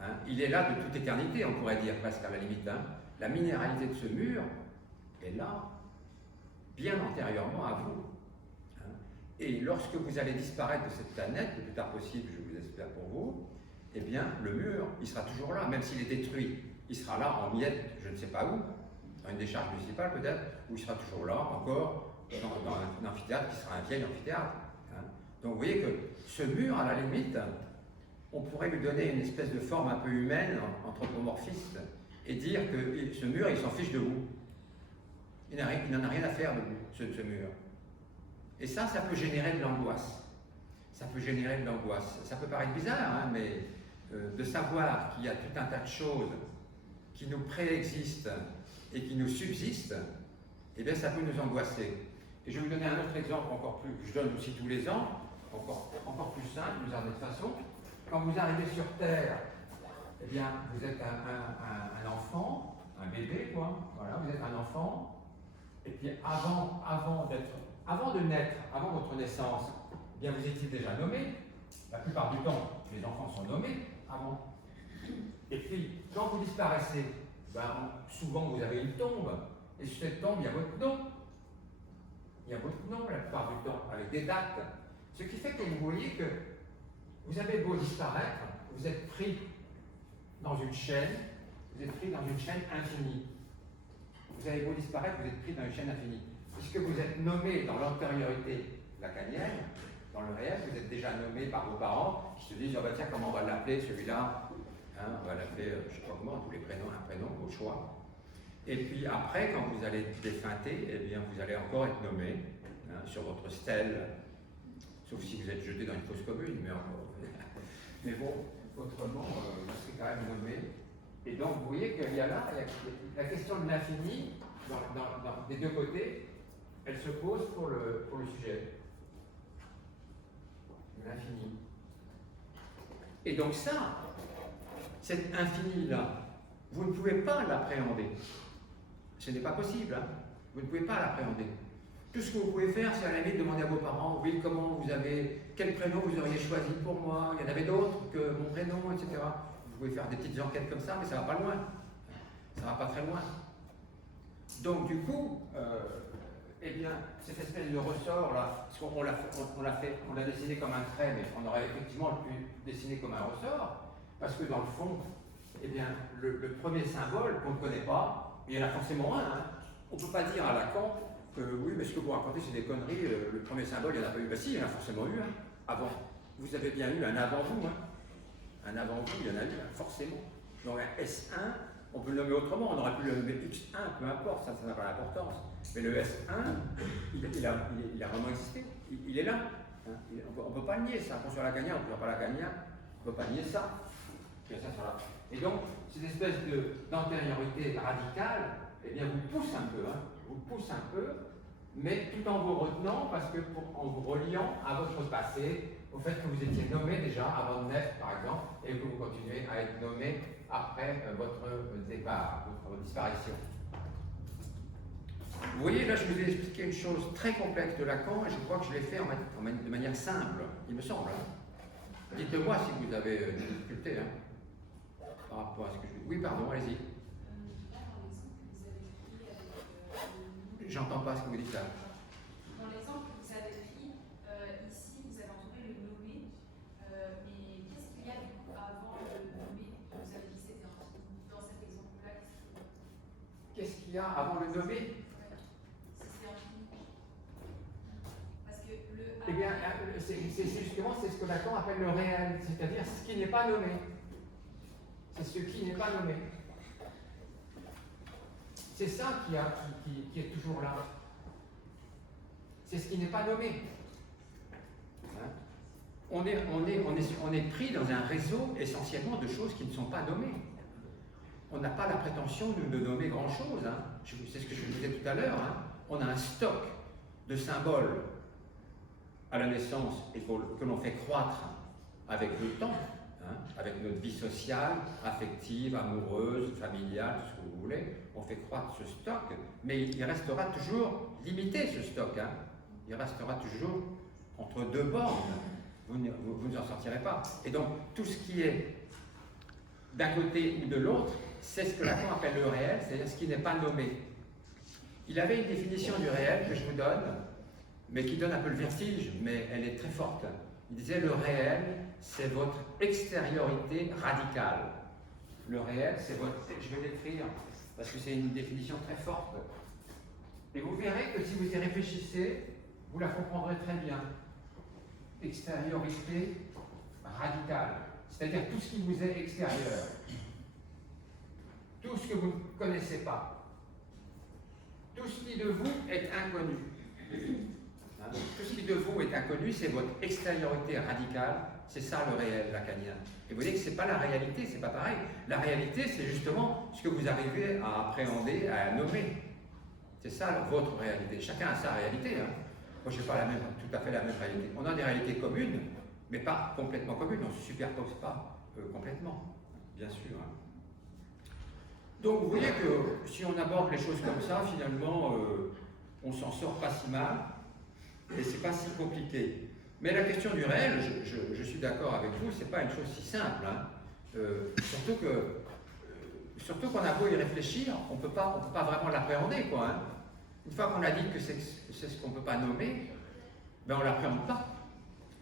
Hein. Il est là de toute éternité, on pourrait dire, presque à la limite. Hein. La minéralité de ce mur est là, bien antérieurement à vous. Hein. Et lorsque vous allez disparaître de cette planète, le plus tard possible, je vous espère pour vous, eh bien, le mur, il sera toujours là, même s'il est détruit. Il sera là en miettes, je ne sais pas où, dans une décharge municipale peut-être, où il sera toujours là, encore, dans un amphithéâtre qui sera un vieil amphithéâtre. Hein. Donc vous voyez que ce mur, à la limite, on pourrait lui donner une espèce de forme un peu humaine, anthropomorphiste, et dire que ce mur, il s'en fiche de vous. Il n'en a rien à faire de vous, ce mur. Et ça peut générer de l'angoisse. Ça peut générer de l'angoisse. Ça peut paraître bizarre, hein, mais de savoir qu'il y a tout un tas de choses qui nous préexistent et qui nous subsistent, eh bien ça peut nous angoisser. Et je vais vous donner un autre exemple encore plus, que je donne aussi tous les ans, encore plus simple, d'une certaine façon. Quand vous arrivez sur Terre, eh bien vous êtes un enfant, un bébé, quoi. Voilà, vous êtes un enfant. Et puis avant de naître, avant votre naissance, eh bien vous étiez déjà nommé. La plupart du temps, les enfants sont nommés avant. Et puis, quand vous disparaissez, ben, souvent vous avez une tombe. Et sur cette tombe, il y a votre nom. Il y a votre nom la plupart du temps, avec des dates. Ce qui fait que vous voyez que vous avez beau disparaître, vous êtes pris dans une chaîne, infinie. Vous avez beau disparaître, vous êtes pris dans une chaîne infinie. Puisque vous êtes nommé dans l'antériorité lacanienne, dans le réel, vous êtes déjà nommé par vos parents, qui se disent, oh bah tiens, comment on va l'appeler celui-là, hein, on va l'appeler, je ne sais pas comment, tous les prénoms, un prénom, au choix. Et puis après, quand vous allez défunter, eh bien vous allez encore être nommé hein, sur votre stèle, sauf si vous êtes jeté dans une fosse commune, mais bon, autrement, vous serez quand même nommé. Et donc vous voyez qu'il y a là, la question de l'infini, des deux côtés, elle se pose pour le sujet. L'infini. Et donc ça, cet infini-là, vous ne pouvez pas l'appréhender. Ce n'est pas possible, hein. Vous ne pouvez pas l'appréhender. Tout ce que vous pouvez faire, c'est à la limite demander à vos parents, oui, quel prénom vous auriez choisi pour moi, il y en avait d'autres que mon prénom, etc. Vous pouvez faire des petites enquêtes comme ça, mais ça ne va pas loin. Ça ne va pas très loin. Donc du coup, eh bien, cette espèce de ressort-là, on l'a dessiné comme un trait, mais on aurait effectivement pu dessiner comme un ressort, parce que dans le fond, eh bien, le premier symbole qu'on ne connaît pas, il y en a forcément un. Hein. On ne peut pas dire à Lacan que oui, mais ce que vous racontez, c'est des conneries, le premier symbole, il n'y en a pas eu. Ben si, il y en a forcément eu un, avant. Vous avez bien eu un avant vous. Hein. Un avant vous, il y en a eu un, forcément. Donc un S1, on peut le nommer autrement, on aurait pu le nommer X1, peu importe, ça n'a pas d'importance. Mais le S1, il a vraiment existé, il est là. Hein. On ne peut pas nier ça. Qu'on soit lacanien, on ne peut pas lacanien, on ne peut pas nier ça. Et donc, cette espèce d'antériorité radicale, eh bien, vous pousse un peu, mais tout en vous retenant, parce que en vous reliant à votre passé, au fait que vous étiez nommé déjà avant de naître, par exemple, et que vous continuez à être nommé après votre départ, votre disparition. Vous voyez, là, je vous ai expliqué une chose très complexe de Lacan, et je crois que je l'ai fait de manière simple, il me semble. Hein. Dites-moi si vous avez des difficultés. Hein. Par rapport à ce que je... Oui, pardon, allez-y. J'entends pas ce que vous dites là. Dans l'exemple que vous avez pris, ici, vous avez entouré le nommé, mais qu'est-ce qu'il y a du coup avant le nommé? Vous avez dit que c'était dans cet exemple-là. Qu'est-ce qu'il y a avant le nommé? C'est infini. Parce que le... Eh bien, justement, c'est ce que Lacan appelle le réel, c'est-à-dire ce qui n'est pas nommé. C'est ce qui n'est pas nommé. C'est ça qui est toujours là. C'est ce qui n'est pas nommé. Hein? On est pris dans un réseau essentiellement de choses qui ne sont pas nommées. On n'a pas la prétention de nommer grand-chose. Hein? C'est ce que je vous disais tout à l'heure. Hein? On a un stock de symboles à la naissance et que l'on fait croître avec le temps. Hein, avec notre vie sociale, affective, amoureuse, familiale, tout ce que vous voulez, on fait croître ce stock, mais il restera toujours limité ce stock. Hein. Il restera toujours entre deux bornes. Vous n'en sortirez pas. Et donc, tout ce qui est d'un côté ou de l'autre, c'est ce que Lacan appelle le réel, c'est-à-dire ce qui n'est pas nommé. Il avait une définition du réel que je vous donne, mais qui donne un peu le vertige, mais elle est très forte. Il disait le réel, c'est votre extériorité radicale. Le réel, c'est votre... Je vais l'écrire, parce que c'est une définition très forte. Et vous verrez que si vous y réfléchissez, vous la comprendrez très bien. Extériorité radicale, c'est-à-dire tout ce qui vous est extérieur. Tout ce que vous ne connaissez pas. Tout ce qui de vous est inconnu. Hein? Tout ce qui de vous est inconnu, c'est votre extériorité radicale, c'est ça le réel lacanien. Et vous voyez que ce n'est pas la réalité, c'est pas pareil. La réalité, c'est justement ce que vous arrivez à appréhender, à nommer. C'est ça votre réalité. Chacun a sa réalité. Hein. Moi, je n'ai pas tout à fait la même réalité. On a des réalités communes, mais pas complètement communes. On ne se superpose pas complètement, bien sûr. Hein. Donc, vous voyez que si on aborde les choses comme ça, finalement, on s'en sort pas si mal, et c'est pas si compliqué. Mais la question du réel, je suis d'accord avec vous, c'est pas une chose si simple. Hein. Surtout qu'on a beau y réfléchir, on peut pas vraiment l'appréhender, quoi. Hein. Une fois qu'on a dit que c'est ce qu'on ne peut pas nommer, ben on ne l'appréhende pas.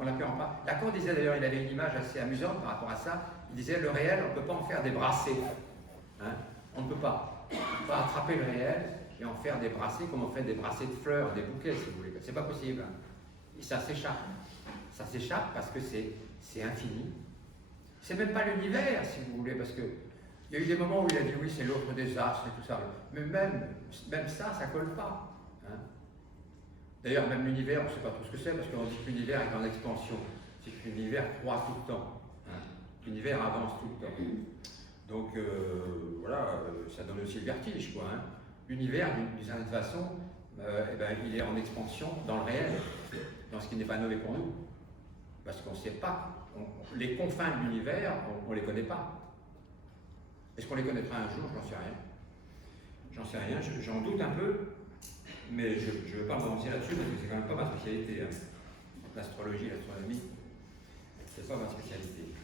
On l'appréhende pas. Lacan disait d'ailleurs, il avait une image assez amusante par rapport à ça. Il disait le réel, on ne peut pas en faire des bracelets. Hein. On ne peut pas. On ne peut pas attraper le réel et en faire des bracelets comme on fait des bracelets de fleurs, des bouquets, si vous voulez. C'est pas possible. Et ça s'échappe. Ça s'échappe parce que c'est infini. C'est même pas l'univers, si vous voulez, parce que il y a eu des moments où il a dit oui, c'est l'autre des astres et tout ça. Mais même ça, ça colle pas. Hein. D'ailleurs, même l'univers, on ne sait pas trop ce que c'est, parce qu'on dit que l'univers est en expansion. C'est que l'univers croît tout le temps. Hein. L'univers avance tout le temps. Donc, voilà, ça donne aussi le vertige, quoi. Hein. L'univers, d'une certaine façon, il est en expansion dans le réel, dans ce qui n'est pas nommé pour nous. Parce qu'on ne sait pas. Les confins de l'univers, on ne les connaît pas. Est-ce qu'on les connaîtra un jour? J'en sais rien. J'en sais rien, j'en doute un peu, mais je ne veux pas m'avancer là-dessus parce que c'est quand même pas ma spécialité. Hein. L'astrologie, l'astronomie, c'est pas ma spécialité.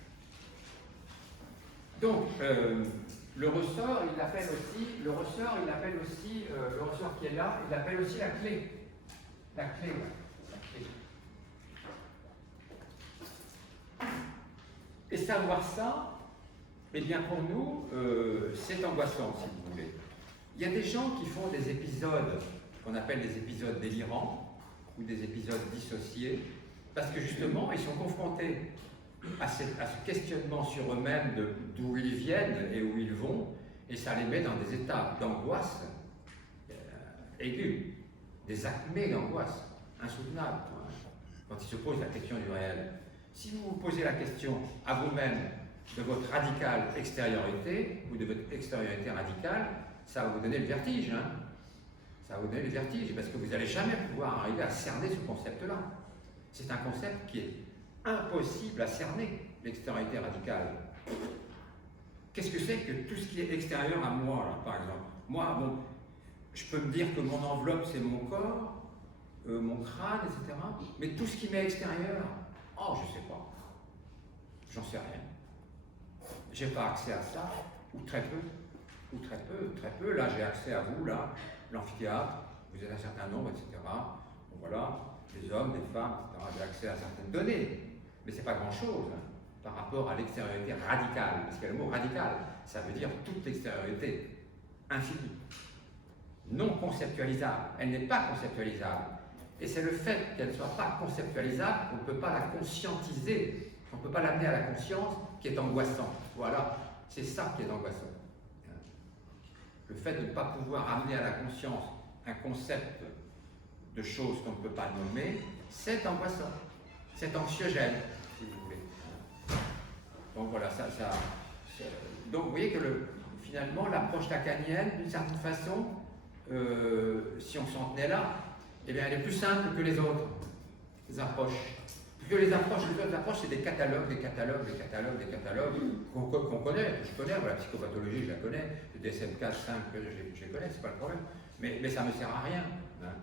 Donc, le ressort, il l'appelle aussi, le ressort qui est là, il l'appelle aussi la clé. La clé, la clé. Et savoir ça, eh bien pour nous, c'est angoissant, si vous voulez. Il y a des gens qui font des épisodes qu'on appelle des épisodes délirants ou des épisodes dissociés, parce que justement, ils sont confrontés à ce questionnement sur eux-mêmes d'où ils viennent et où ils vont, et ça les met dans des états d'angoisse aiguë, des acmés d'angoisse insoutenables, quand ils se posent la question du réel. Si vous vous posez la question à vous-même de votre radicale extériorité ou de votre extériorité radicale, ça va vous donner le vertige. Hein. Ça va vous donner le vertige parce que vous n'allez jamais pouvoir arriver à cerner ce concept-là. C'est un concept qui est impossible à cerner, l'extériorité radicale. Qu'est-ce que c'est que tout ce qui est extérieur à moi, là, par exemple? Moi, bon, je peux me dire que mon enveloppe, c'est mon corps, mon crâne, etc. Mais tout ce qui m'est extérieur, oh, je ne sais pas. J'en sais rien. Je n'ai pas accès à ça, ou très peu. Ou très peu, très peu. Là, j'ai accès à vous, là, l'amphithéâtre, vous êtes un certain nombre, etc. Bon, voilà, des hommes, des femmes, etc. J'ai accès à certaines données. Mais ce n'est pas grand-chose hein, par rapport à l'extériorité radicale. Parce que le mot radical, ça veut dire toute l'extériorité, infinie, non conceptualisable. Elle n'est pas conceptualisable. Et c'est le fait qu'elle ne soit pas conceptualisable qu'on ne peut pas la conscientiser, on ne peut pas l'amener à la conscience qui est angoissant. Voilà, c'est ça qui est angoissant. Le fait de ne pas pouvoir amener à la conscience un concept de choses qu'on ne peut pas nommer, c'est angoissant, c'est anxiogène, si vous voulez. Donc voilà, donc vous voyez que finalement l'approche lacanienne, d'une certaine façon, si on s'en tenait là, eh bien, elle est plus simple que les autres approches. Puisque les autres approches, c'est des catalogues qu'on connaît. Je connais, la psychopathologie, je la connais, le DSM-4, 5, je les connais, c'est pas le problème. Mais ça ne me sert à rien. Hein.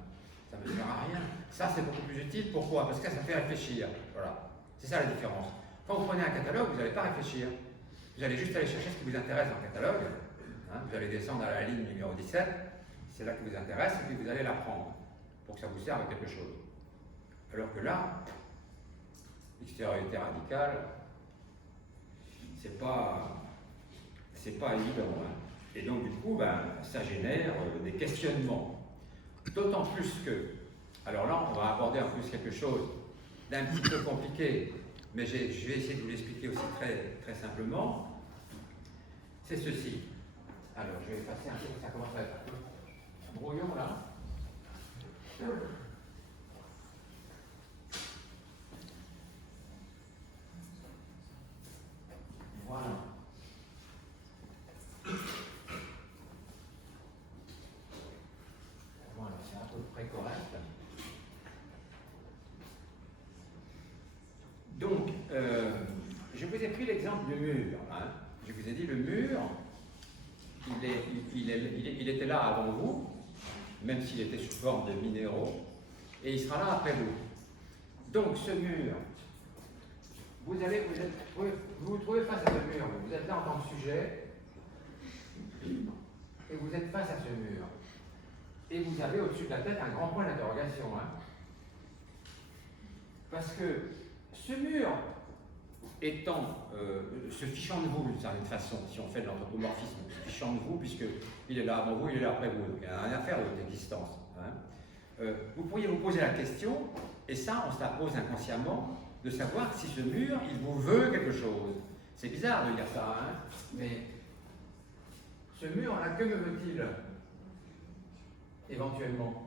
Ça ne me sert à rien. Ça, c'est beaucoup plus utile. Pourquoi? Parce que ça fait réfléchir. Voilà. C'est ça la différence. Quand vous prenez un catalogue, vous n'allez pas réfléchir. Vous allez juste aller chercher ce qui vous intéresse dans le catalogue. Hein. Vous allez descendre à la ligne numéro 17, c'est là qui vous intéresse, et puis vous allez la prendre pour que ça vous serve à quelque chose. Alors que là, l'extériorité radicale, c'est pas évident. Hein. Et donc du coup, ça génère des questionnements. D'autant plus que, alors là, on va aborder en plus quelque chose d'un petit peu compliqué, mais je vais essayer de vous l'expliquer aussi très, très simplement. C'est ceci. Alors, je vais effacer un peu, ça commence à être un peu brouillon là. Voilà. Voilà, c'est à peu près correct. Donc, je vous ai pris l'exemple du mur. Hein. Je vous ai dit, le mur, il était là avant vous, même s'il était sous forme de minéraux, et il sera là après vous. Donc, ce mur, vous vous trouvez face à ce mur, vous êtes là en tant que sujet, et vous êtes face à ce mur. Et vous avez au-dessus de la tête un grand point d'interrogation. Hein. Parce que ce mur étant, se fichant de vous d'une certaine façon, si on fait de l'anthropomorphisme, se fichant de vous, puisqu'il est là avant vous, il est là après vous, donc il n'y a rien à faire de votre existence. Hein. Vous pourriez vous poser la question, et ça on se la pose inconsciemment, de savoir si ce mur, il vous veut quelque chose. C'est bizarre de dire ça, hein, mais ce mur-là, que me veut-il éventuellement?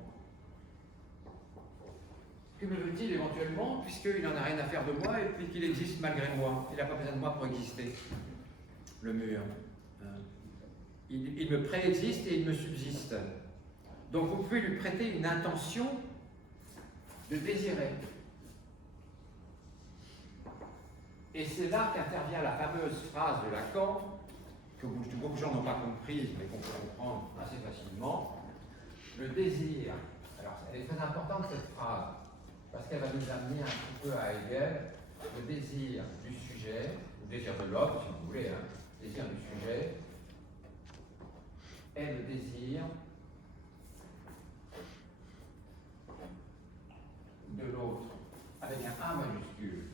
Que me veut-il éventuellement, puisqu'il n'en a rien à faire de moi et puis qu'il existe malgré moi? Il n'a pas besoin de moi pour exister, le mur. Il me préexiste et il me subsiste. Donc vous pouvez lui prêter une intention de désirer. Et c'est là qu'intervient la fameuse phrase de Lacan, que beaucoup de gens n'ont pas comprise, mais qu'on peut comprendre assez facilement. Le désir. Alors, elle est très importante cette phrase, parce qu'elle va nous amener un petit peu à Hegel, le désir du sujet, le désir de l'homme, si vous voulez, hein, le désir du sujet, est le désir de l'autre, avec un A majuscule.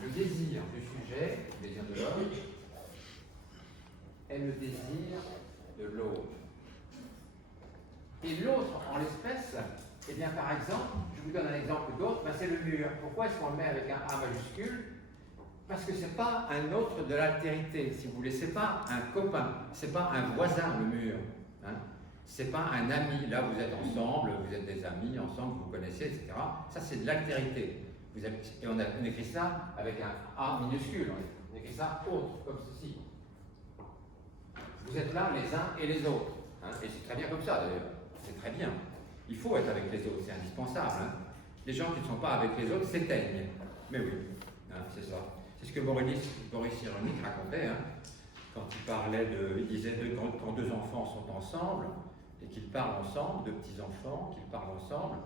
Le désir du sujet, le désir de l'homme, est le désir de l'autre. Et l'autre, en l'espèce, eh bien, par exemple, je vous donne un exemple d'autre, ben, c'est le mur. Pourquoi est-ce qu'on le met avec un A majuscule? Parce que ce n'est pas un autre de l'altérité, si vous voulez. Ce n'est pas un copain, ce n'est pas un voisin, le mur. Hein. Ce n'est pas un ami. Là, vous êtes ensemble, vous êtes des amis ensemble, vous vous connaissez, etc. Ça, c'est de l'altérité. Et on écrit ça avec un A minuscule. On écrit ça autre, comme ceci. Vous êtes là les uns et les autres. Hein. Et c'est très bien comme ça, d'ailleurs. C'est très bien. Il faut être avec les autres, c'est indispensable. Hein. Les gens qui ne sont pas avec les autres s'éteignent. Mais oui, hein, c'est ça. C'est ce que Boris Cyrulnik racontait, hein, quand il parlait il disait quand deux enfants sont ensemble et qu'ils parlent ensemble, deux petits enfants qu'ils parlent ensemble,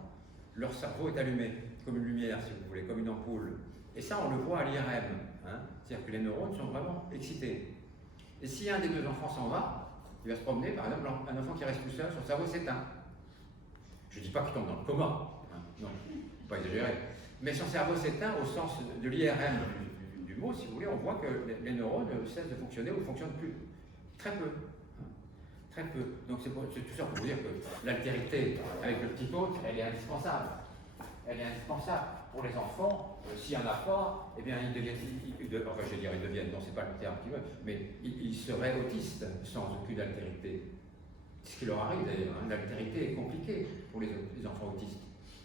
leur cerveau est allumé, comme une lumière, si vous voulez, comme une ampoule. Et ça, on le voit à l'IRM. Hein, c'est-à-dire que les neurones sont vraiment excités. Et si un des deux enfants s'en va, il va se promener, par exemple, un enfant qui reste tout seul, son cerveau s'éteint. Je ne dis pas qu'il tombe dans le coma, hein, non, il ne faut pas exagérer. Mais son cerveau s'éteint au sens de l'IRM du mot, si vous voulez, on voit que les neurones cessent de fonctionner ou ne fonctionnent plus. Très peu. Hein, très peu. Donc c'est tout ça pour vous dire que l'altérité avec le petit autre, elle est indispensable. Elle est indispensable pour les enfants. S'il n'y en a pas, eh bien ils deviennent, enfin je veux dire ils deviennent, non c'est pas le terme qu'ils veulent, mais ils seraient autistes sans aucune altérité. C'est ce qui leur arrive d'ailleurs. Hein. L'altérité est compliquée pour les enfants autistes.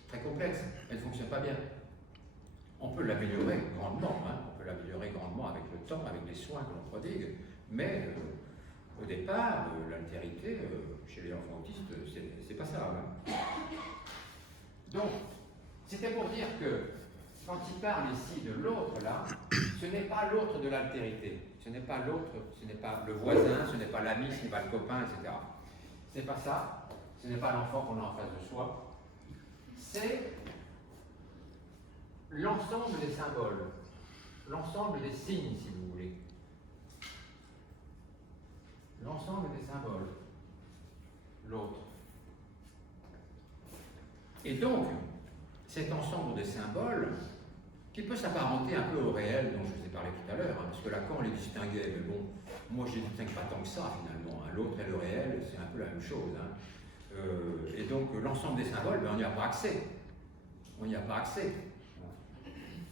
Très complexe. Elle ne fonctionne pas bien. On peut l'améliorer grandement. Hein. On peut l'améliorer grandement avec le temps, avec les soins que l'on prodigue. Mais au départ, l'altérité chez les enfants autistes, c'est pas ça. Hein. Donc, c'était pour dire que quand il parle ici de l'autre là, ce n'est pas l'autre de l'altérité. Ce n'est pas l'autre, ce n'est pas le voisin, ce n'est pas l'ami, ce n'est pas le copain, etc. Ce n'est pas ça, ce n'est pas l'enfant qu'on a en face de soi, c'est l'ensemble des symboles, l'ensemble des signes, si vous voulez. L'ensemble des symboles, l'autre. Et donc, cet ensemble des symboles, qui peut s'apparenter un peu au réel dont je vous ai parlé tout à l'heure, hein, parce que Lacan les distinguait, mais bon, moi je les distingue pas tant que ça finalement. Hein. L'autre et le réel, c'est un peu la même chose. Hein. Et donc l'ensemble des symboles, ben, on n'y a pas accès. On n'y a pas accès.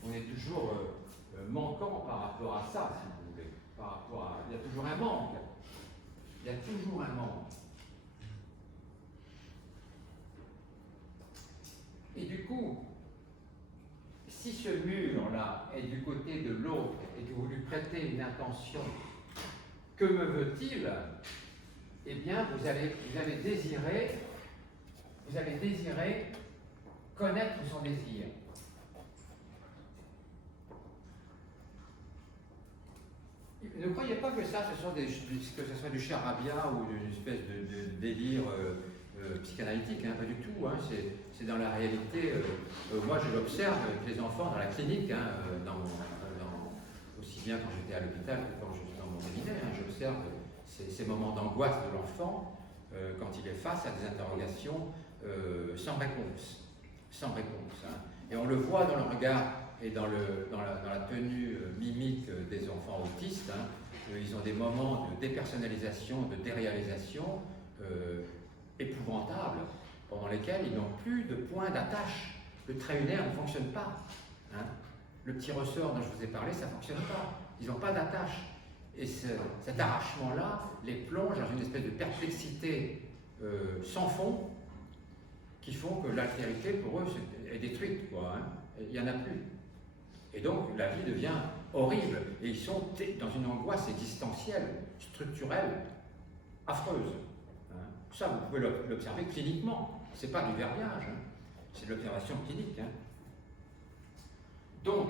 On est toujours manquant par rapport à ça, si vous voulez, par par rapport à... Il y a toujours un manque. Il y a toujours un manque. Et du coup, si ce mur-là est du côté de l'autre et que vous lui prêtez une intention, que me veut-il? Eh bien, vous avez désiré connaître son désir. Ne croyez pas que ça, que ce soit du charabia ou d'une espèce de délire psychanalytique, hein, pas du tout. Hein, c'est dans la réalité. Moi, je l'observe avec les enfants dans la clinique, hein, aussi bien quand j'étais à l'hôpital que quand je suis dans mon cabinet. Hein, j'observe ces moments d'angoisse de l'enfant quand il est face à des interrogations sans réponse. Sans réponse. Hein. Et on le voit dans le regard et dans la tenue mimique des enfants autistes. Hein. Ils ont des moments de dépersonnalisation, de déréalisation épouvantables, pendant lesquels ils n'ont plus de point d'attache. Le trait unaire ne fonctionne pas. Hein. Le petit ressort dont je vous ai parlé, ça ne fonctionne pas. Ils n'ont pas d'attache. Et cet arrachement-là les plonge dans une espèce de perplexité sans fond, qui font que l'altérité, pour eux, est détruite, quoi. Hein. Il n'y en a plus. Et donc, la vie devient horrible. Et ils sont dans une angoisse existentielle, structurelle, affreuse. Hein. Ça, vous pouvez l'observer cliniquement. Ce n'est pas du verbiage, hein. C'est de l'observation clinique. Hein. Donc,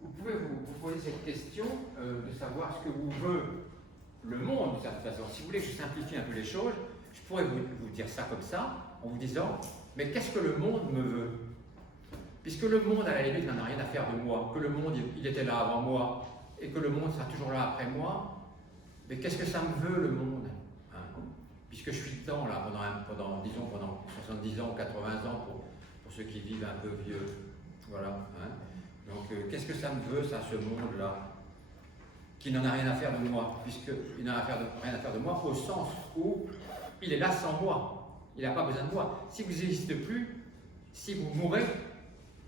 vous pouvez vous poser cette question de savoir ce que vous veut le monde, de cette façon. Si vous voulez que je simplifie un peu les choses, je pourrais vous dire ça comme ça, en vous disant, mais qu'est-ce que le monde me veut? Puisque le monde, à la limite, n'en a rien à faire de moi, que le monde, il était là avant moi, et que le monde sera toujours là après moi, mais qu'est-ce que ça me veut, le monde? Hein? Puisque je suis dedans, là, pendant 70 ans, 80 ans, pour ceux qui vivent un peu vieux. Voilà. Hein? Donc, qu'est-ce que ça me veut, ça, ce monde-là, qui n'en a rien à faire de moi, puisqu'il n'en a rien à faire de moi, au sens où il est là sans moi. Il n'a pas besoin de moi. Si vous n'existez plus, si vous mourrez,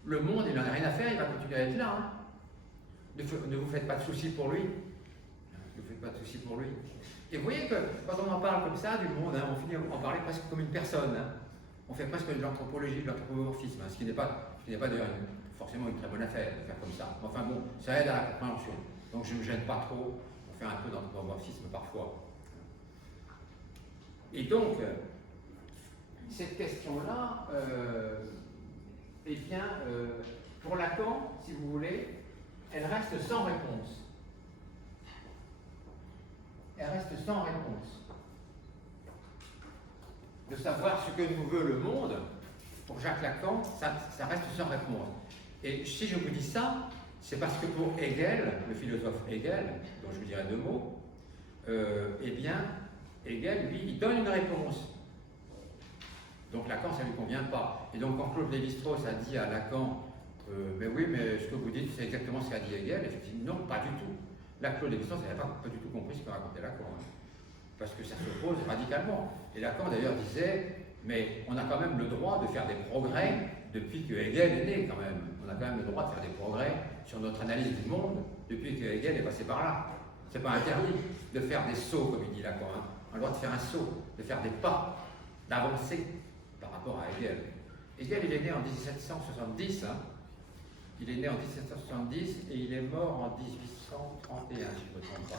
le monde, il n'en a rien à faire, il va continuer à être là. Hein. Ne vous faites pas de soucis pour lui. Ne vous faites pas de soucis pour lui. Et vous voyez que quand on en parle comme ça du monde, hein, on finit en parler presque comme une personne. Hein. On fait presque de l'anthropologie, de l'anthropomorphisme, hein, ce qui n'est pas d'ailleurs forcément une très bonne affaire de faire comme ça. Enfin bon, ça aide à la compréhension. Donc je ne me gêne pas trop. On fait un peu d'anthropomorphisme parfois. Et donc, cette question-là, eh bien, pour Lacan, si vous voulez, elle reste sans réponse. Elle reste sans réponse. De savoir ce que nous veut le monde, pour Jacques Lacan, ça reste sans réponse. Et si je vous dis ça, c'est parce que pour Hegel, le philosophe Hegel, dont je vous dirai deux mots, eh bien, Hegel, lui, il donne une réponse. Donc Lacan, ça ne lui convient pas. Et donc quand Claude Lévi-Strauss a dit à Lacan, mais oui, mais ce que vous dites, c'est exactement ce qu'a dit Hegel, effectivement, non, pas du tout. Là, Claude Lévi-Strauss n'avait pas du tout compris ce que racontait Lacan. Hein, parce que ça s'oppose radicalement. Et Lacan, d'ailleurs, disait, mais on a quand même le droit de faire des progrès depuis que Hegel est né, quand même. On a quand même le droit de faire des progrès sur notre analyse du monde depuis que Hegel est passé par là. C'est pas interdit de faire des sauts, comme il dit Lacan. Hein. On a le droit de faire un saut, de faire des pas, d'avancer par rapport à Hegel. Hegel, il est né en 1770. Hein. Il est né en 1770 et il est mort en 1831, si je ne me trompe pas.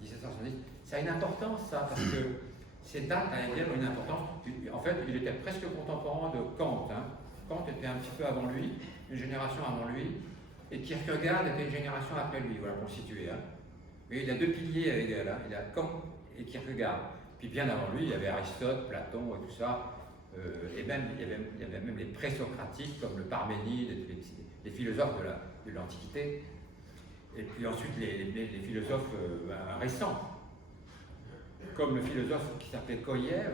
1770. Ça a une importance, ça, parce que ces dates à Hegel ont une importance. En fait, il était presque contemporain de Kant. Hein. Kant était un petit peu avant lui, une génération avant lui, et Kierkegaard était une génération après lui, voilà, pour situer. Hein. Mais il a deux piliers à Hegel, hein. Il a Kant et Kierkegaard. Puis bien avant lui, il y avait Aristote, Platon et tout ça. Et même, il y avait même les présocratiques comme le Parménide, les philosophes de l'Antiquité. Et puis ensuite les philosophes récents, comme le philosophe qui s'appelait Koyev.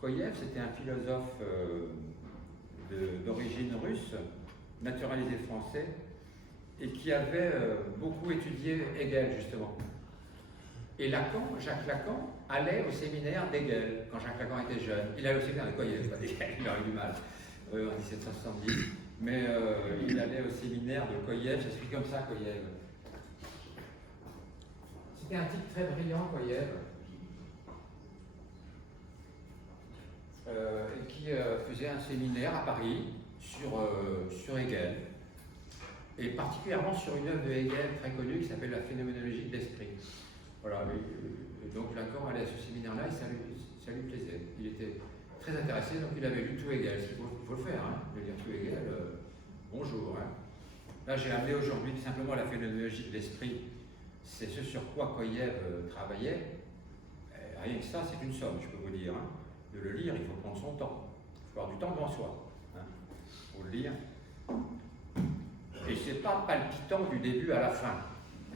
Koyev, c'était un philosophe d'origine russe, naturalisé français, et qui avait beaucoup étudié Hegel, justement. Et Lacan, Jacques Lacan, allait au séminaire d'Hegel, quand Jacques Lacan était jeune. Il allait au séminaire de Koyev, il aurait eu du mal, en 1770. Mais il allait au séminaire de Koyev, ça s'écrit comme ça, Koyev. c'était un type très brillant, Koyev, et qui faisait un séminaire à Paris sur Hegel, et particulièrement sur une œuvre de Hegel très connue qui s'appelle la phénoménologie de l'esprit. Voilà, et donc Lacan allait à ce séminaire-là et ça lui plaisait. Il était très intéressé, donc il avait lu tout Hegel. Il faut le faire, hein, de lire tout Hegel. Bonjour. Hein. Là, j'ai amené aujourd'hui simplement la phénoménologie de l'esprit. C'est ce sur quoi Koyev travaillait. Rien que ça, c'est une somme, je peux vous dire. Hein. De le lire, il faut prendre son temps. Il faut avoir du temps devant soi hein, pour le lire. Et c'est pas palpitant du début à la fin.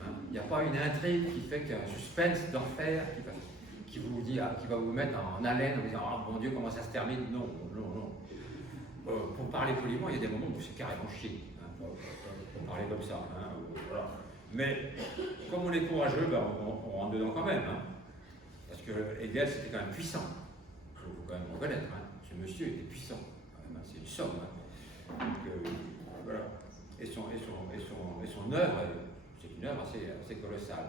Hein. Il n'y a pas une intrigue qui fait qu'un suspense d'enfer qui va vous mettre en haleine en disant « Ah mon Dieu, comment ça se termine ?» Non, non, non. Pour parler poliment, il y a des moments où c'est carrément chier. Hein, pour parler comme ça. Hein, voilà. Mais comme on est courageux, ben, on rentre dedans quand même. Hein, parce que Hegel, c'était quand même puissant. Il faut quand même reconnaître. Hein, ce monsieur était puissant. C'est une somme. Hein. Donc, voilà. Et son œuvre, c'est une œuvre assez colossale.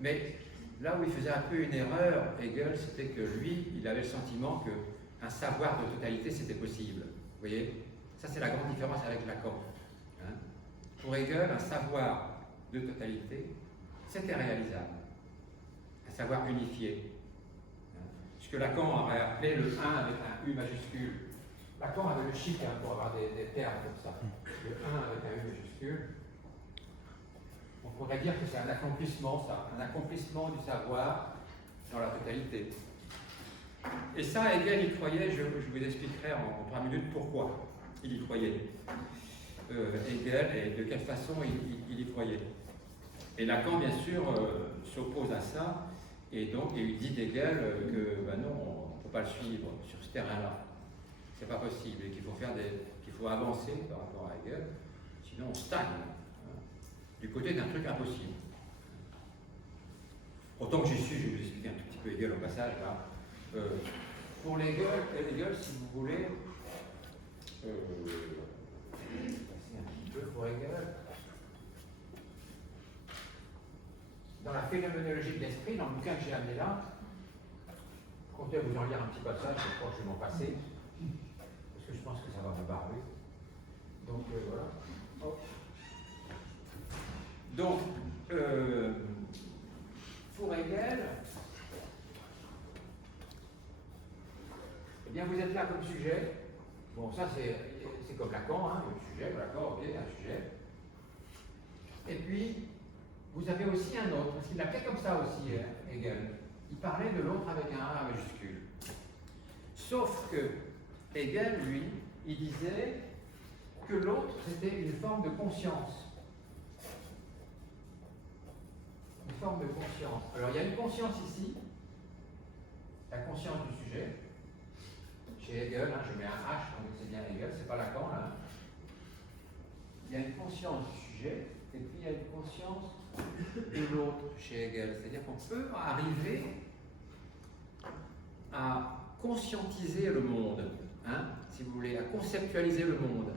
Mais là où il faisait un peu une erreur, Hegel, c'était que lui, il avait le sentiment qu'un savoir de totalité, c'était possible. Vous voyez? Ça, c'est la grande différence avec Lacan. Hein? Pour Hegel, un savoir de totalité, c'était réalisable. Un savoir unifié. Hein? Ce que Lacan aurait appelé le 1 avec un U majuscule. Lacan avait le chic hein, pour avoir des termes comme ça. Le 1 avec un U majuscule. On pourrait dire que c'est un accomplissement, ça. Un accomplissement du savoir dans la totalité. Et ça, Hegel y croyait, je vous expliquerai en 3 minutes pourquoi il y croyait. Hegel et de quelle façon il y croyait. Et Lacan, bien sûr, s'oppose à ça, et donc il dit d'Hegel que ben non, on ne peut pas le suivre sur ce terrain-là. C'est pas possible, et qu'il faut avancer par rapport à Hegel, sinon on stagne hein, du côté d'un truc impossible. Autant que j'y suis, je vais vous expliquer un tout petit peu Hegel au passage là. Pour Hegel, si vous voulez, passer un petit peu pour Hegel. Dans la phénoménologie de l'esprit, dans le bouquin que j'ai amené là, comptez vous en lire un petit passage, je crois que je vais m'en passer, parce que je pense que ça va me barber. Donc voilà. Oh. Donc, pour Hegel, eh bien vous êtes là comme sujet. Bon, ça c'est comme Lacan, hein, le sujet, d'accord, ok, un sujet. Et puis, vous avez aussi un autre, parce qu'il l'appelait comme ça aussi, Hegel. Il parlait de l'autre avec un A majuscule. Sauf que Hegel, lui, il disait que l'autre, c'était une forme de conscience. Une forme de conscience. Alors, il y a une conscience ici, la conscience du sujet. Chez Hegel, hein, je mets un H, donc c'est bien Hegel, c'est pas Lacan, là. Il y a une conscience du sujet, et puis il y a une conscience de l'autre chez Hegel. C'est-à-dire qu'on peut arriver à conscientiser le monde, hein, si vous voulez, à conceptualiser le monde,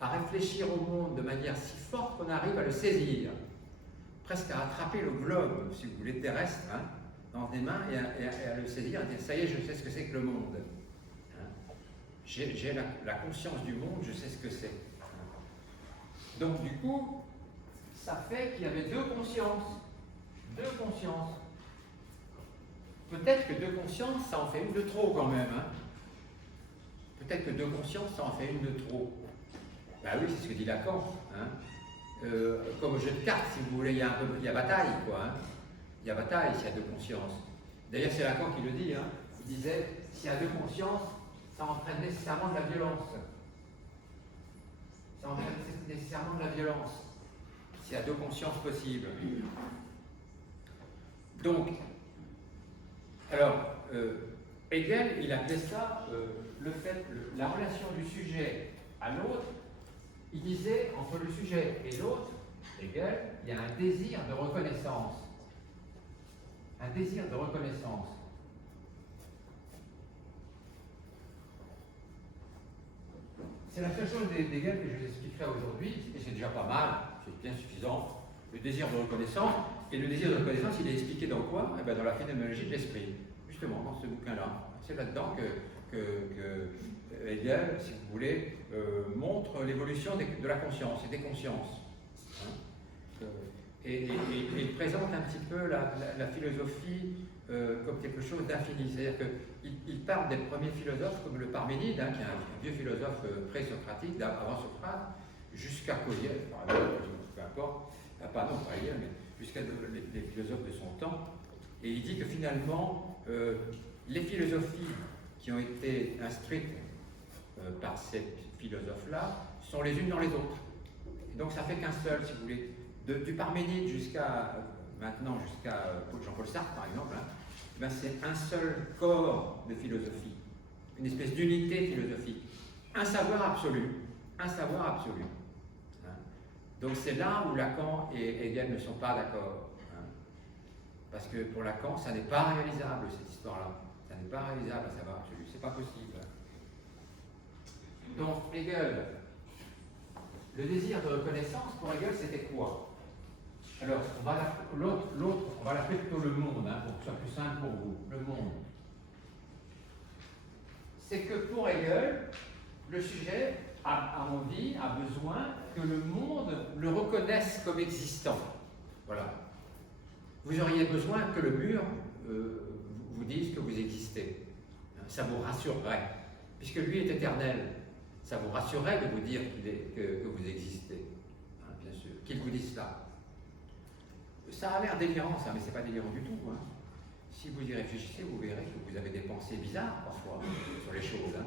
à réfléchir au monde de manière si forte qu'on arrive à le saisir, presque à attraper le globe, si vous voulez, terrestre, hein, dans des mains et à le saisir, à dire ça y est, je sais ce que c'est que le monde. Hein. J'ai la conscience du monde, je sais ce que c'est. Donc du coup, ça fait qu'il y avait deux consciences. Deux consciences. Peut-être que deux consciences, ça en fait une de trop quand même. Hein. Peut-être que deux consciences, ça en fait une de trop. Ben oui, c'est ce que dit Lacan. Hein. Comme au jeu de cartes, si vous voulez, il y a bataille, quoi. Hein. Il y a bataille s'il y a deux consciences. D'ailleurs, c'est Lacan qui le dit. Hein. Il disait, s'il y a deux consciences, ça entraîne nécessairement de la violence. Ça entraîne nécessairement de la violence. S'il y a deux consciences possibles. Donc, alors, Hegel, il appelait ça la relation du sujet à l'autre. Il disait, entre le sujet et l'autre, Hegel, il y a un désir de reconnaissance. Un désir de reconnaissance. C'est la seule chose d'Hegel que je vous expliquerai aujourd'hui, et c'est déjà pas mal, c'est bien suffisant. Le désir de reconnaissance, et le désir de reconnaissance, il est expliqué dans quoi? Eh bien, dans la phénoménologie de l'esprit, justement, dans ce bouquin-là. C'est là-dedans que Hegel, si vous voulez, montre l'évolution de la conscience et des consciences. Hein. Et il présente un petit peu la philosophie comme quelque chose d'infini. C'est-à-dire qu'il parle des premiers philosophes comme le Parménide, hein, qui est un vieux philosophe pré-socratique, avant Socrate, jusqu'à Caudiel, par exemple, peu importe, pardon, pas Hegel, mais jusqu'à les philosophes de son temps. Et il dit que finalement, les philosophies qui ont été instruites par ces philosophes-là sont les unes dans les autres. Et donc ça fait qu'un seul, si vous voulez. Du Parménide jusqu'à maintenant, jusqu'à Jean-Paul Sartre, par exemple, hein, ben c'est un seul corps de philosophie, une espèce d'unité philosophique, un savoir absolu, un savoir absolu. Hein. Donc c'est là où Lacan et Hegel ne sont pas d'accord. Hein. Parce que pour Lacan, ça n'est pas réalisable, cette histoire-là. Ça n'est pas réalisable, un savoir absolu. C'est pas possible. Donc Hegel, le désir de reconnaissance, pour Hegel, c'était quoi? Alors, l'autre, on va l'appeler plutôt le monde, hein, pour que ce soit plus simple pour vous. Le monde. C'est que pour Hegel, le sujet, à mon avis, a besoin que le monde le reconnaisse comme existant. Voilà. Vous auriez besoin que le mur vous dise que vous existez. Ça vous rassurerait. Puisque lui est éternel, ça vous rassurerait de vous dire que vous existez. Hein, bien sûr. Qu'il vous dise cela. Ça a l'air délirant, ça, mais c'est pas délirant du tout. Hein. Si vous y réfléchissez, vous verrez que vous avez des pensées bizarres parfois sur les choses. Hein.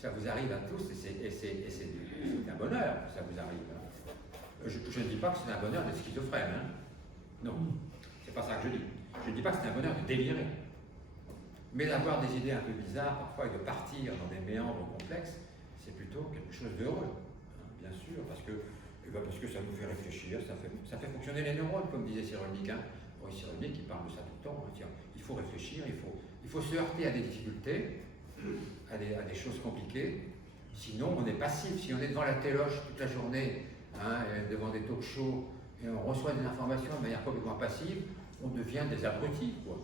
Ça vous arrive à tous, et c'est un bonheur que ça vous arrive. Hein. Je ne dis pas que c'est un bonheur d'être schizophrène. Hein. Non, c'est pas ça que je dis. Je ne dis pas que c'est un bonheur de délirer. Mais d'avoir des idées un peu bizarres parfois et de partir dans des méandres complexes, c'est plutôt quelque chose d'heureux. Hein, bien sûr, parce que ça nous fait réfléchir, ça fait fonctionner les neurones, comme disait Cyrulnik. Hein. Cyrulnik, il parle de ça tout le temps. Hein. Il faut réfléchir, il faut se heurter à des difficultés, à des choses compliquées. Sinon, on est passif. Si on est devant la téloche toute la journée, hein, devant des talk shows, et on reçoit des informations de manière complètement passive, on devient des abrutis, quoi.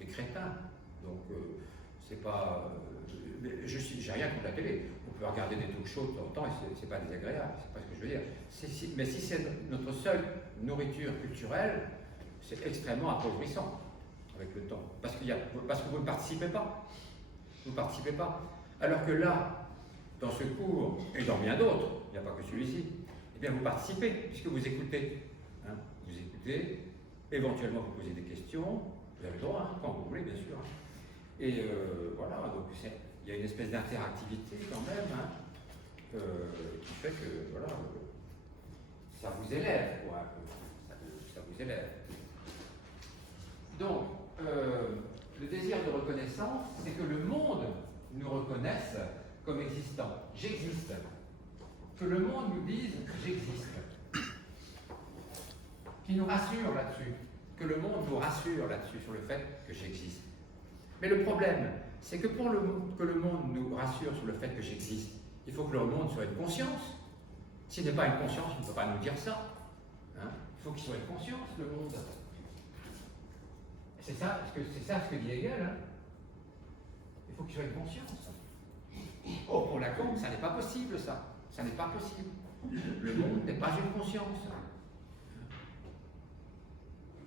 Des crétins. Donc, c'est pas... j'ai rien contre la télé. On peut regarder des talk shows de temps en temps et c'est pas désagréable, c'est pas ce que je veux dire. Mais si c'est notre seule nourriture culturelle, c'est extrêmement appauvrissant avec le temps. Parce que vous ne participez pas. Vous ne participez pas. Alors que là, dans ce cours, et dans bien d'autres, il n'y a pas que celui-ci, eh bien vous participez, puisque vous écoutez. Hein, vous écoutez, éventuellement vous posez des questions, vous avez le droit, hein, quand vous voulez, bien sûr. Hein. Et voilà, donc il y a une espèce d'interactivité quand même, hein, qui fait que, voilà, ça vous élève, quoi. Ça vous élève. Donc, le désir de reconnaissance, c'est que le monde nous reconnaisse comme existants. J'existe. Que le monde nous dise j'existe. Qui nous rassure là-dessus. Que le monde nous rassure là-dessus, sur le fait que j'existe. Mais le problème, c'est que pour que le monde nous rassure sur le fait que j'existe, il faut que le monde soit une conscience. S'il n'est pas une conscience, il ne peut pas nous dire ça. Hein, il faut qu'il soit une conscience, le monde. C'est ça ce que dit Hegel. Hein. Il faut qu'il soit une conscience. Oh, pour Lacan, ça n'est pas possible, ça. Ça n'est pas possible. Le monde n'est pas une conscience.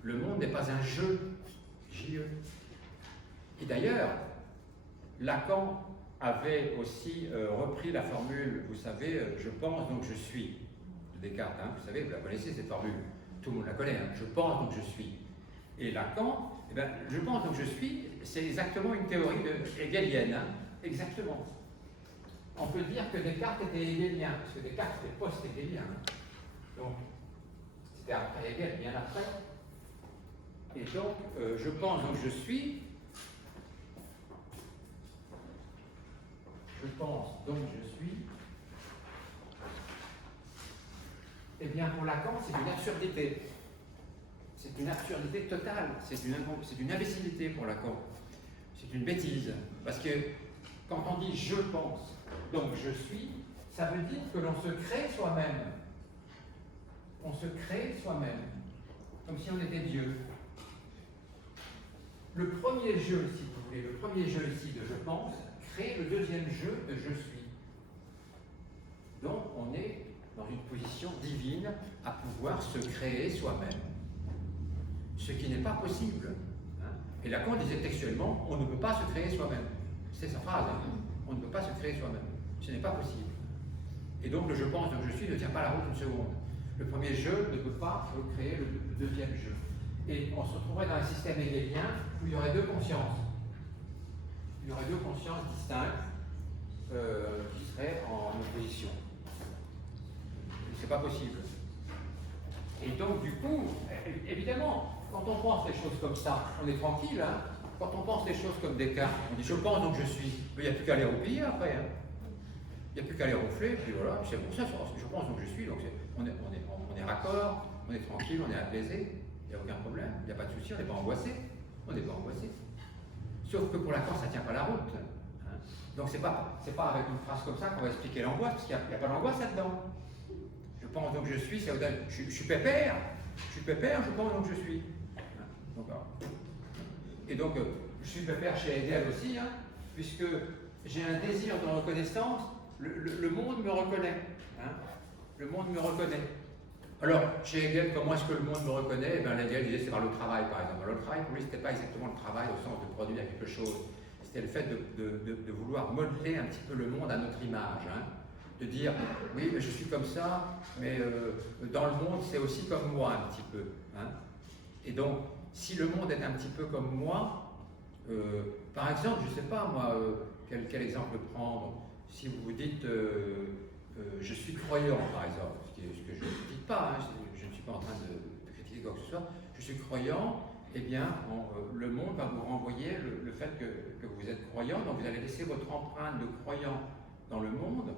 Le monde n'est pas un jeu. J-E. Et d'ailleurs, Lacan avait aussi repris la formule, vous savez, je pense donc je suis, de Descartes. Hein, vous savez, vous la connaissez cette formule. Tout le monde la connaît. Hein, je pense donc je suis. Et Lacan, eh bien, je pense donc je suis, c'est exactement une théorie hegelienne. Hein, exactement. On peut dire que Descartes était hegelien, parce que Descartes était post-hegelien. Hein. Donc, c'était après Hegel, bien après. Et donc, je pense donc je suis. Je pense donc je suis. Eh bien, pour Lacan, c'est une absurdité. C'est une absurdité totale. C'est une imbécilité pour Lacan. C'est une bêtise. Parce que quand on dit je pense, donc je suis, ça veut dire que l'on se crée soi-même. on se crée soi-même, comme si on était Dieu. Le premier jeu, si vous voulez, le premier jeu ici de je pense, crée le deuxième jeu de je suis. Donc on est dans une position divine à pouvoir se créer soi-même. Ce qui n'est pas possible. Hein. Et Lacan disait textuellement, on ne peut pas se créer soi-même. C'est sa phrase, hein. On ne peut pas se créer soi-même. Ce n'est pas possible. Et donc le je pense, donc je suis ne tient pas la route une seconde. Le premier jeu ne peut pas créer le deuxième jeu. Et on se retrouverait dans un système hegelien où il y aurait deux consciences. Il y aurait deux consciences distinctes qui seraient en opposition. C'est pas possible. Et donc, du coup, évidemment, quand on pense les choses comme ça, on est tranquille. Hein. Quand on pense les choses comme Descartes, on dit je pense donc je suis. Il n'y a plus qu'à les roupiller après. Hein. Il n'y a plus qu'à les ronfler, puis voilà, c'est bon, ça, je pense donc je suis. Donc on est raccord, on est tranquille, on est apaisé, il n'y a aucun problème, il n'y a pas de souci, on n'est pas angoissé. On n'est pas angoissé. Sauf que pour Lacan, ça ne tient pas la route. Hein. Donc c'est pas avec une phrase comme ça qu'on va expliquer l'angoisse, parce qu'il n'y a pas d'angoisse là-dedans. Je pense donc je suis, c'est je suis pépère, je pense donc je suis. Hein. Donc, et donc, je suis pépère chez Hegel aussi, hein, puisque j'ai un désir de reconnaissance, le monde me reconnaît. Hein. Le monde me reconnaît. Alors, chez Hegel, comment est-ce que le monde me reconnaît? Eh bien, Hegel disait c'est par le travail, par exemple. Alors, le travail, pour lui, ce n'était pas exactement le travail au sens de produire quelque chose. C'était le fait de vouloir modeler un petit peu le monde à notre image. Hein. De dire, oui, mais je suis comme ça, mais dans le monde, c'est aussi comme moi, un petit peu. Hein. Et donc, si le monde est un petit peu comme moi, par exemple, je ne sais pas, moi, quel exemple prendre? Si vous vous dites, je suis croyant, par exemple, ce que je ne dis pas, hein, je ne suis pas en train de critiquer quoi que ce soit, je suis croyant, eh bien, le monde va vous renvoyer le fait que vous êtes croyant, donc vous allez laisser votre empreinte de croyant dans le monde,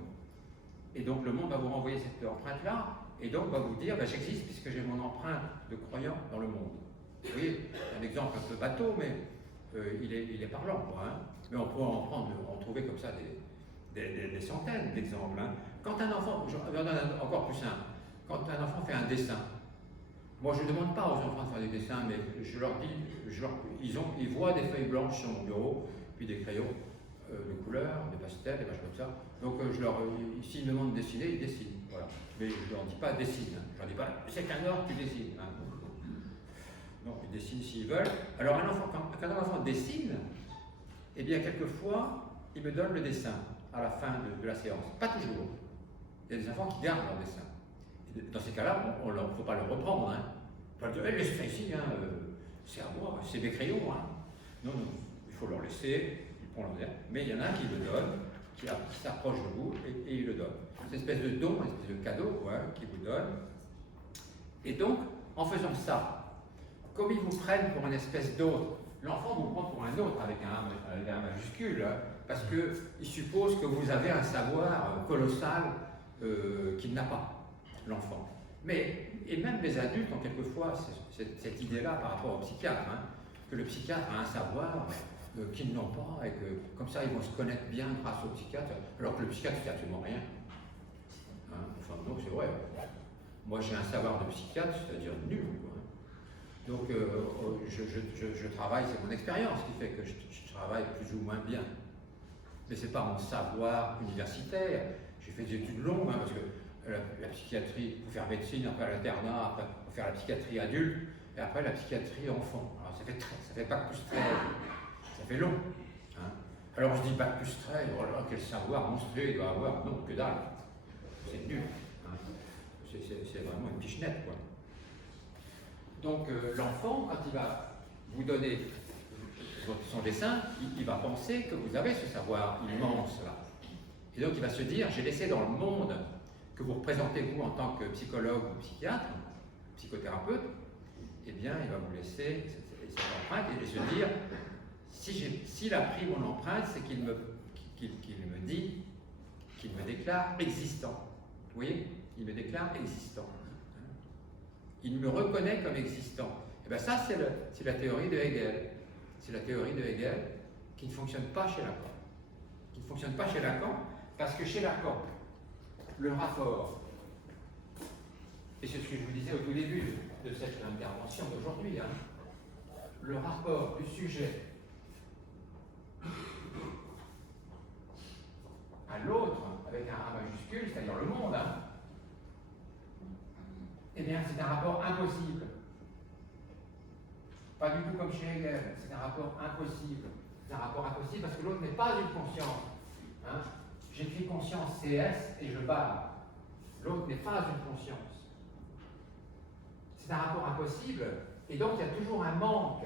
et donc le monde va vous renvoyer cette empreinte-là, et donc va vous dire, ben, j'existe puisque j'ai mon empreinte de croyant dans le monde. Vous voyez, c'est un exemple un peu bateau, mais il est parlant, quoi, hein. Mais on pourrait en trouver comme ça des centaines d'exemples. Hein. Quand un enfant, je vais en donner encore plus simple, quand un enfant fait un dessin, moi je ne demande pas aux enfants de faire des dessins, mais je leur dis, ils voient des feuilles blanches sur mon bureau, puis des crayons de couleur, des pastels, des machins comme ça. Donc s'ils me demandent de dessiner, ils dessinent. Voilà. Mais je ne leur dis pas dessine. Je leur dis pas, c'est qu'un or, tu dessines. Hein. Non, ils dessinent s'ils veulent. Alors quand un enfant dessine, eh bien quelquefois, il me donne le dessin à la fin de la séance. Pas toujours. Il y a des enfants qui gardent leur dessin. Et dans ces cas-là, il ne faut pas le reprendre. Hein. Il faut leur dire, laisse ça ici, hein, c'est à moi, c'est mes crayons. Hein. Non, il faut leur laisser, ils prennent leur dessin. Mais il y en a un qui le donne, qui s'approche de vous et il le donne. C'est une espèce de don, une espèce de cadeau qui vous donne. Et donc, en faisant ça, comme ils vous prennent pour une espèce d'autre, l'enfant vous prend pour un autre avec un majuscule, hein, parce qu'il suppose que vous avez un savoir colossal qu'il n'a pas, l'enfant. Et même les adultes ont quelquefois cette idée-là par rapport au psychiatre, hein, que le psychiatre a un savoir qu'ils n'ont pas, et que comme ça ils vont se connaître bien grâce au psychiatre, alors que le psychiatre ne fait absolument rien. Hein, enfin, donc c'est vrai. Moi j'ai un savoir de psychiatre, c'est-à-dire nul. Quoi. Donc je travaille, c'est mon expérience qui fait que je travaille plus ou moins bien. Mais ce n'est pas mon savoir universitaire. J'ai fait des études longues, hein, parce que la psychiatrie, il faut faire médecine, après l'internat, après il faut faire la psychiatrie adulte, et après la psychiatrie enfant. Alors ça fait bac plus 13, ça fait long. Hein. Alors je dis bac plus 13, oh là, quel savoir monstrueux il doit avoir. Non, que dalle. C'est nul. Hein. C'est vraiment une pichenette, quoi. Donc l'enfant, quand il va vous donner son dessin, il va penser que vous avez ce savoir immense là. Et donc il va se dire, j'ai laissé dans le monde que vous représentez vous en tant que psychologue ou psychiatre, psychothérapeute, eh bien il va vous laisser cette empreinte et se dire, s'il a pris mon empreinte, c'est qu'il me déclare existant. Vous voyez, il me déclare existant. Il me reconnaît comme existant. Et bien ça, c'est la théorie de Hegel. C'est la théorie de Hegel qui ne fonctionne pas chez Lacan. Qui ne fonctionne pas chez Lacan parce que chez Lacan, le rapport et c'est ce que je vous disais au tout début de cette intervention d'aujourd'hui, hein, le rapport du sujet à l'autre, avec un A majuscule, c'est-à-dire le monde, hein, eh bien, c'est un rapport impossible. Pas du tout comme chez Hegel, c'est un rapport impossible. C'est un rapport impossible parce que l'autre n'est pas une conscience. Hein. J'écris conscience CS et je barre. L'autre n'est pas une conscience. C'est un rapport impossible et donc il y a toujours un manque.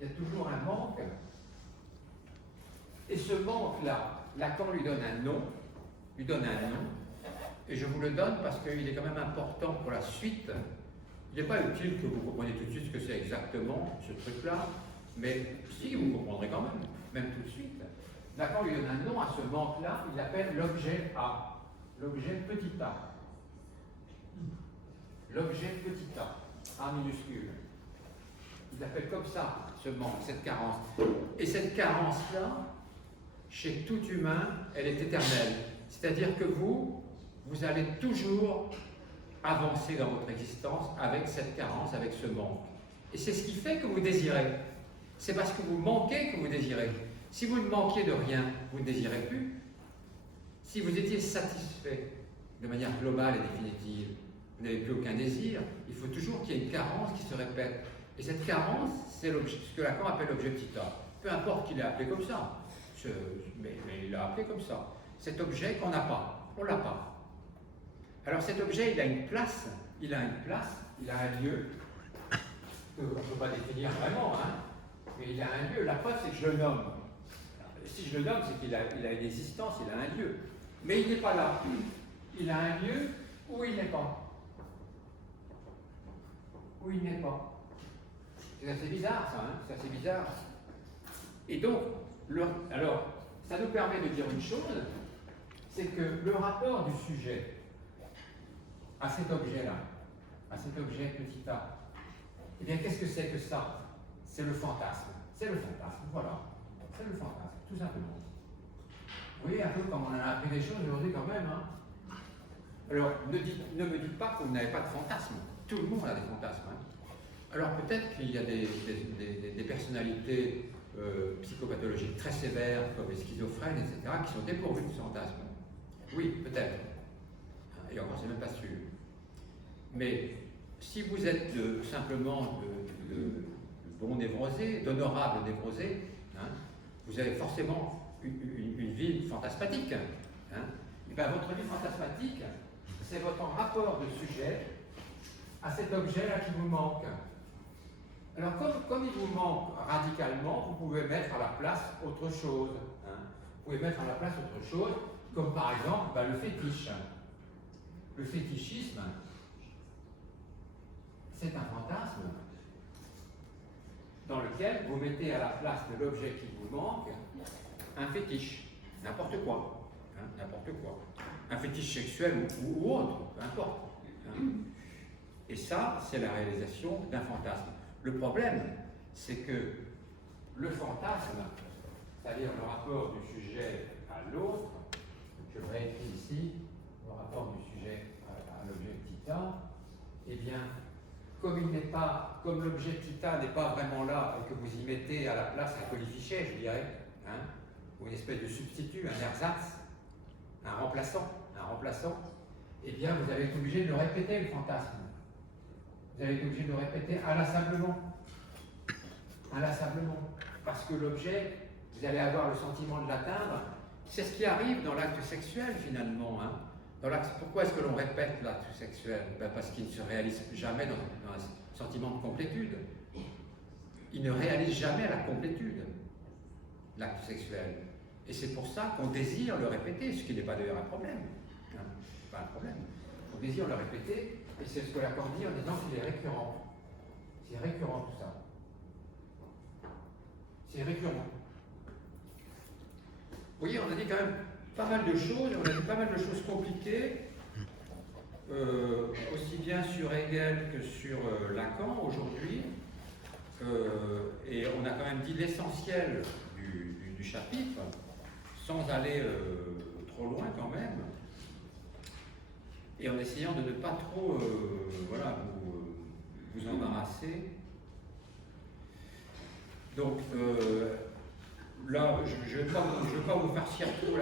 Il y a toujours un manque. Et ce manque-là, Lacan lui donne un nom, et je vous le donne parce qu'il est quand même important pour la suite. Il n'est pas utile que vous compreniez tout de suite ce que c'est exactement, ce truc-là, mais si, vous comprendrez quand même tout de suite. Lacan lui donne un nom à ce manque-là, il l'appelle l'objet A, l'objet petit a. L'objet petit a minuscule. Il l'appelle comme ça, ce manque, cette carence. Et cette carence-là, chez tout humain, elle est éternelle. C'est-à-dire que vous allez toujours avancer dans votre existence avec cette carence, avec ce manque. Et c'est ce qui fait que vous désirez. C'est parce que vous manquez que vous désirez. Si vous ne manquiez de rien, vous ne désirez plus. Si vous étiez satisfait de manière globale et définitive, vous n'avez plus aucun désir. Il faut toujours qu'il y ait une carence qui se répète. Et cette carence, c'est ce que Lacan appelle l'objet petit a. Peu importe qu'il l'ait appelé comme ça. Mais il l'a appelé comme ça. Cet objet qu'on n'a pas. On ne l'a pas. Alors cet objet, il a une place, il a un lieu, qu'on ne peut pas définir vraiment, hein, mais il a un lieu. La preuve, c'est que je le nomme. Alors, si je le nomme, c'est qu'il a une existence, il a un lieu. Mais il n'est pas là. Il a un lieu où il n'est pas. Où il n'est pas. C'est assez bizarre, ça, hein, c'est assez bizarre. Et donc, alors, ça nous permet de dire une chose, c'est que le rapport du sujet à cet objet-là, à cet objet petit a, eh bien, qu'est-ce que c'est que ça? C'est le fantasme. C'est le fantasme, voilà. C'est le fantasme, tout simplement. Vous voyez un peu comme on en a appris des choses aujourd'hui quand même, hein. Alors, ne me dites pas que vous n'avez pas de fantasme. Tout le monde a des fantasmes, hein. Alors, peut-être qu'il y a des personnalités psychopathologiques très sévères, comme les schizophrènes, etc., qui sont dépourvues de fantasmes. Oui, peut-être. Et encore, c'est même pas sûr. Mais si vous êtes simplement de bons névrosés, d'honorables névrosés, hein, vous avez forcément une vie fantasmatique. Hein. Et bien votre vie fantasmatique, c'est votre rapport de sujet à cet objet-là qui vous manque. Alors comme il vous manque radicalement, vous pouvez mettre à la place autre chose. Hein. Vous pouvez mettre à la place autre chose, comme par exemple le fétiche. Le fétichisme, c'est un fantasme dans lequel vous mettez à la place de l'objet qui vous manque un fétiche, n'importe quoi, hein, n'importe quoi. Un fétiche sexuel ou autre, peu importe. Hein. Et ça, c'est la réalisation d'un fantasme. Le problème, c'est que le fantasme, c'est-à-dire le rapport du sujet à l'autre, je le réécris ici, le rapport du sujet à l'objet θ, eh bien, comme l'objet θ n'est pas vraiment là et que vous y mettez à la place un colifichet, je dirais, hein, ou une espèce de substitut, un ersatz, un remplaçant, eh bien, vous allez être obligé de le répéter, le fantasme. Vous allez être obligé de le répéter inlassablement. Parce que l'objet, vous allez avoir le sentiment de l'atteindre. C'est ce qui arrive dans l'acte sexuel, finalement. Hein. Pourquoi est-ce que l'on répète l'acte sexuel? Parce qu'il ne se réalise jamais dans un sentiment de complétude. Il ne réalise jamais la complétude, l'acte sexuel. Et c'est pour ça qu'on désire le répéter, ce qui n'est pas d'ailleurs un problème. Hein. C'est pas un problème. On désire le répéter, et c'est ce que Lacan dit en disant qu'il est récurrent. C'est récurrent tout ça. C'est récurrent. Vous voyez, on a dit quand même pas mal de choses, on a dit pas mal de choses compliquées, aussi bien sur Hegel que sur Lacan aujourd'hui, et on a quand même dit l'essentiel du chapitre, sans aller trop loin quand même. et en essayant de ne pas trop voilà, vous embarrasser. Donc là, je ne vais pas vous farcir trop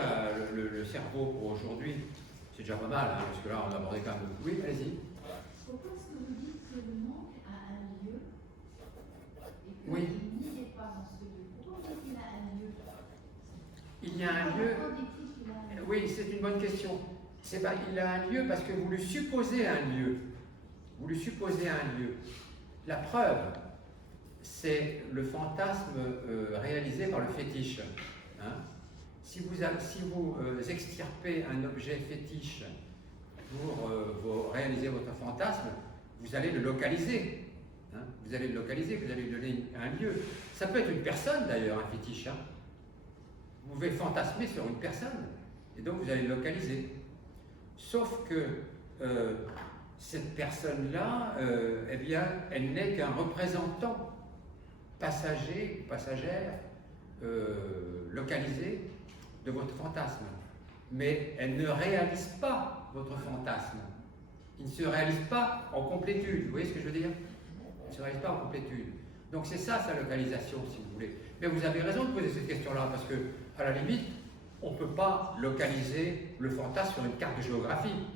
le cerveau pour aujourd'hui. C'est déjà pas mal, hein, parce que là, on a abordé quand même. Oui, allez-y. Pourquoi est-ce que vous dites que le manque a un lieu et que Oui. il n'est pas dans ce lieu? Pourquoi vous dites qu'il a un lieu? Il y a un lieu. Pourquoi dit-il qu'il a un lieu? Oui, c'est une bonne question. C'est pas, il a un lieu parce que vous lui supposez un lieu. Vous lui supposez un lieu. La preuve, c'est le fantasme réalisé par le fétiche. Hein. Si vous extirpez un objet fétiche pour réaliser votre fantasme, vous allez le localiser. Hein. Vous allez le localiser, vous allez lui donner un lieu. Ça peut être une personne d'ailleurs, un fétiche. Hein. Vous pouvez fantasmer sur une personne, et donc vous allez le localiser. Sauf que cette personne-là, eh bien, elle n'est qu'un représentant passager, passagère, localisé de votre fantasme. Mais elle ne réalise pas votre fantasme. Il ne se réalise pas en complétude. Vous voyez ce que je veux dire? Il ne se réalise pas en complétude. Donc c'est ça sa localisation, si vous voulez. Mais vous avez raison de poser cette question-là, parce que, à la limite, on ne peut pas localiser le fantasme sur une carte de géographie.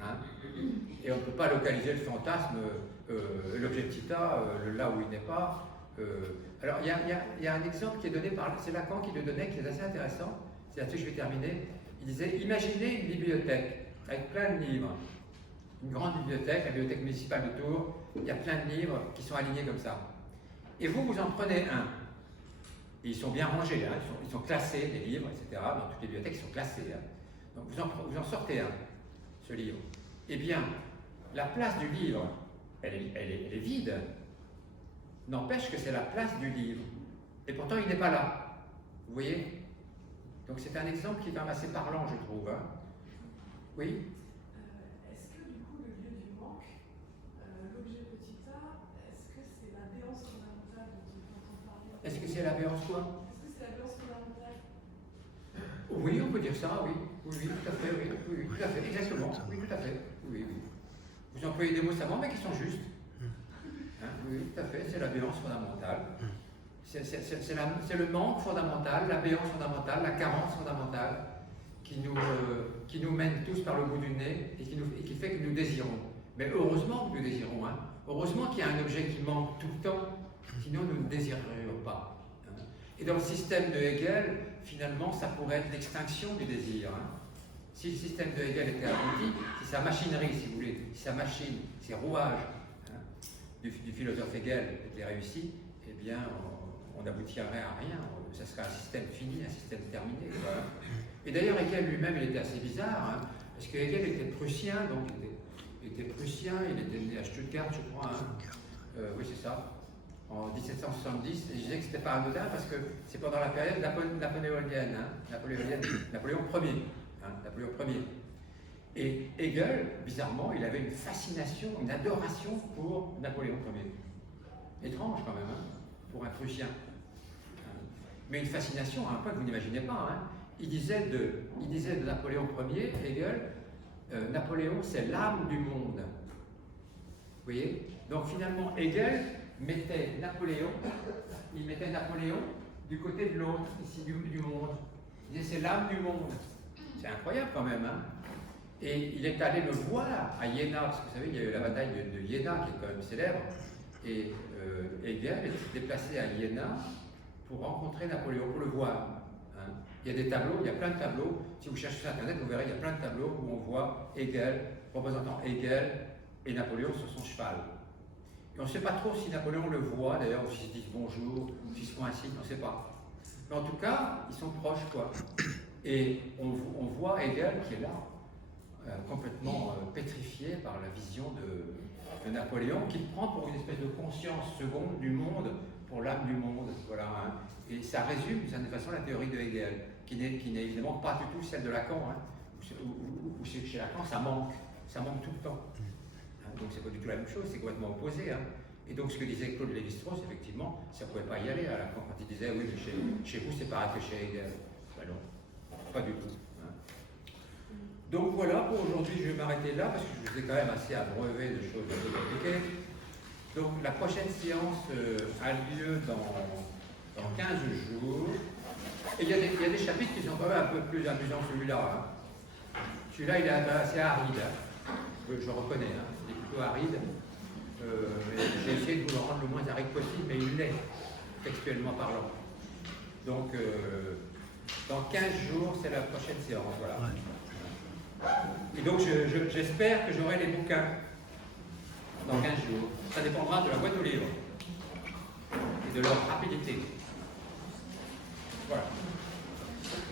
Hein, et on ne peut pas localiser le fantasme, l'objet de Tita, là où il n'est pas. Alors, il y a un exemple qui est donné par... C'est Lacan qui le donnait, qui est assez intéressant. C'est là-dessus que je vais terminer. Il disait, imaginez une bibliothèque avec plein de livres. Une grande bibliothèque, la bibliothèque municipale de Tours. Il y a plein de livres qui sont alignés comme ça. Et vous en prenez un. Et ils sont bien rangés, hein, ils sont classés, les livres, etc. Dans toutes les bibliothèques, ils sont classés. Hein. Donc vous en sortez un, ce livre. Eh bien, la place du livre, elle est vide. N'empêche que c'est la place du livre. Et pourtant, il n'est pas là. Vous voyez? Donc c'est un exemple qui est quand même assez parlant, je trouve. Hein. Oui? Est-ce que du coup, le lieu du manque, l'objet petit a, est-ce que c'est l'abéance fondamentale dont on entend parler? Est-ce que c'est l'abéance quoi? Est-ce que c'est l'abéance fondamentale? Oui, on peut dire ça, oui. Oui, tout à fait, oui, tout à fait, exactement. Oui, tout à fait. Oui. Vous employez des mots savants, mais qui sont justes. Hein, oui, tout à fait, c'est l'abéance fondamentale. C'est le manque fondamental, l'abéance fondamentale, la carence fondamentale qui nous mène tous par le bout du nez et qui fait que nous désirons. Mais heureusement que nous désirons. Hein. Heureusement qu'il y a un objet qui manque tout le temps, sinon nous ne désirerions pas. Hein. Et dans le système de Hegel, finalement, ça pourrait être l'extinction du désir. Hein. Si le système de Hegel était abouti, si sa machinerie, si vous voulez, si sa machine, ses rouages hein, du philosophe Hegel étaient réussis, eh bien, on n'aboutirait à rien. Ça serait un système fini, un système terminé. Voilà. Et d'ailleurs, Hegel lui-même, il était assez bizarre, hein, parce que Hegel était prussien, donc il était né à Stuttgart, je crois. Hein. Oui, c'est ça. En 1770, et je disais que c'était pas anodin parce que c'est pendant la période napoléonienne, hein, Napoléon Ier. Hein, Napoléon Ier. Et Hegel, bizarrement, il avait une fascination, une adoration pour Napoléon Ier. Étrange quand même, hein, pour un Prussien. Mais une fascination à un point que vous n'imaginez pas. Hein. Il disait de Napoléon Ier, Hegel, Napoléon c'est l'âme du monde. Vous voyez? Donc finalement, Hegel mettait Napoléon du côté de l'autre, ici du monde. Il disait c'est l'âme du monde. C'est incroyable quand même. Hein. Et il est allé le voir à Iéna, parce que vous savez, il y a eu la bataille de Iéna qui est quand même célèbre. Et Hegel est déplacé à Iéna pour rencontrer Napoléon, pour le voir. Hein. Il y a des tableaux, il y a plein de tableaux. Si vous cherchez sur Internet, vous verrez, il y a plein de tableaux où on voit Hegel, représentant Hegel et Napoléon sur son cheval. Et on ne sait pas trop si Napoléon le voit, d'ailleurs, ou s'ils se disent bonjour, ou s'ils se font un signe, on ne sait pas. Mais en tout cas, ils sont proches, quoi. Et on voit Hegel qui est là, complètement pétrifié par la vision de Napoléon, qu'il prend pour une espèce de conscience seconde du monde, pour l'âme du monde. Voilà, hein. Et ça résume d'une certaine façon la théorie de Hegel, qui n'est évidemment pas du tout celle de Lacan, hein, où chez Lacan ça manque tout le temps. Donc c'est pas du tout la même chose, c'est complètement opposé. Hein. Et donc ce que disait Claude Lévi-Strauss, effectivement, ça ne pouvait pas y aller à Lacan quand il disait oui, mais chez vous c'est pareil que chez Hegel. Ben non, pas du tout. Hein. Donc voilà, pour aujourd'hui, je vais m'arrêter là parce que je vous ai quand même assez abreuvé de choses un peu compliquées. Donc la prochaine séance a lieu dans 15 jours. Et il y a des chapitres qui sont quand même un peu plus amusants que celui-là. Hein. Celui-là, il est assez aride. Je reconnais, hein. Il est plutôt aride. J'ai essayé de vous le rendre le moins aride possible, mais il l'est, textuellement parlant. Donc, dans 15 jours, c'est la prochaine séance. Voilà. Et donc, j'espère que j'aurai les bouquins dans 15 jours. Ça dépendra de la boîte aux livres et de leur rapidité. Voilà.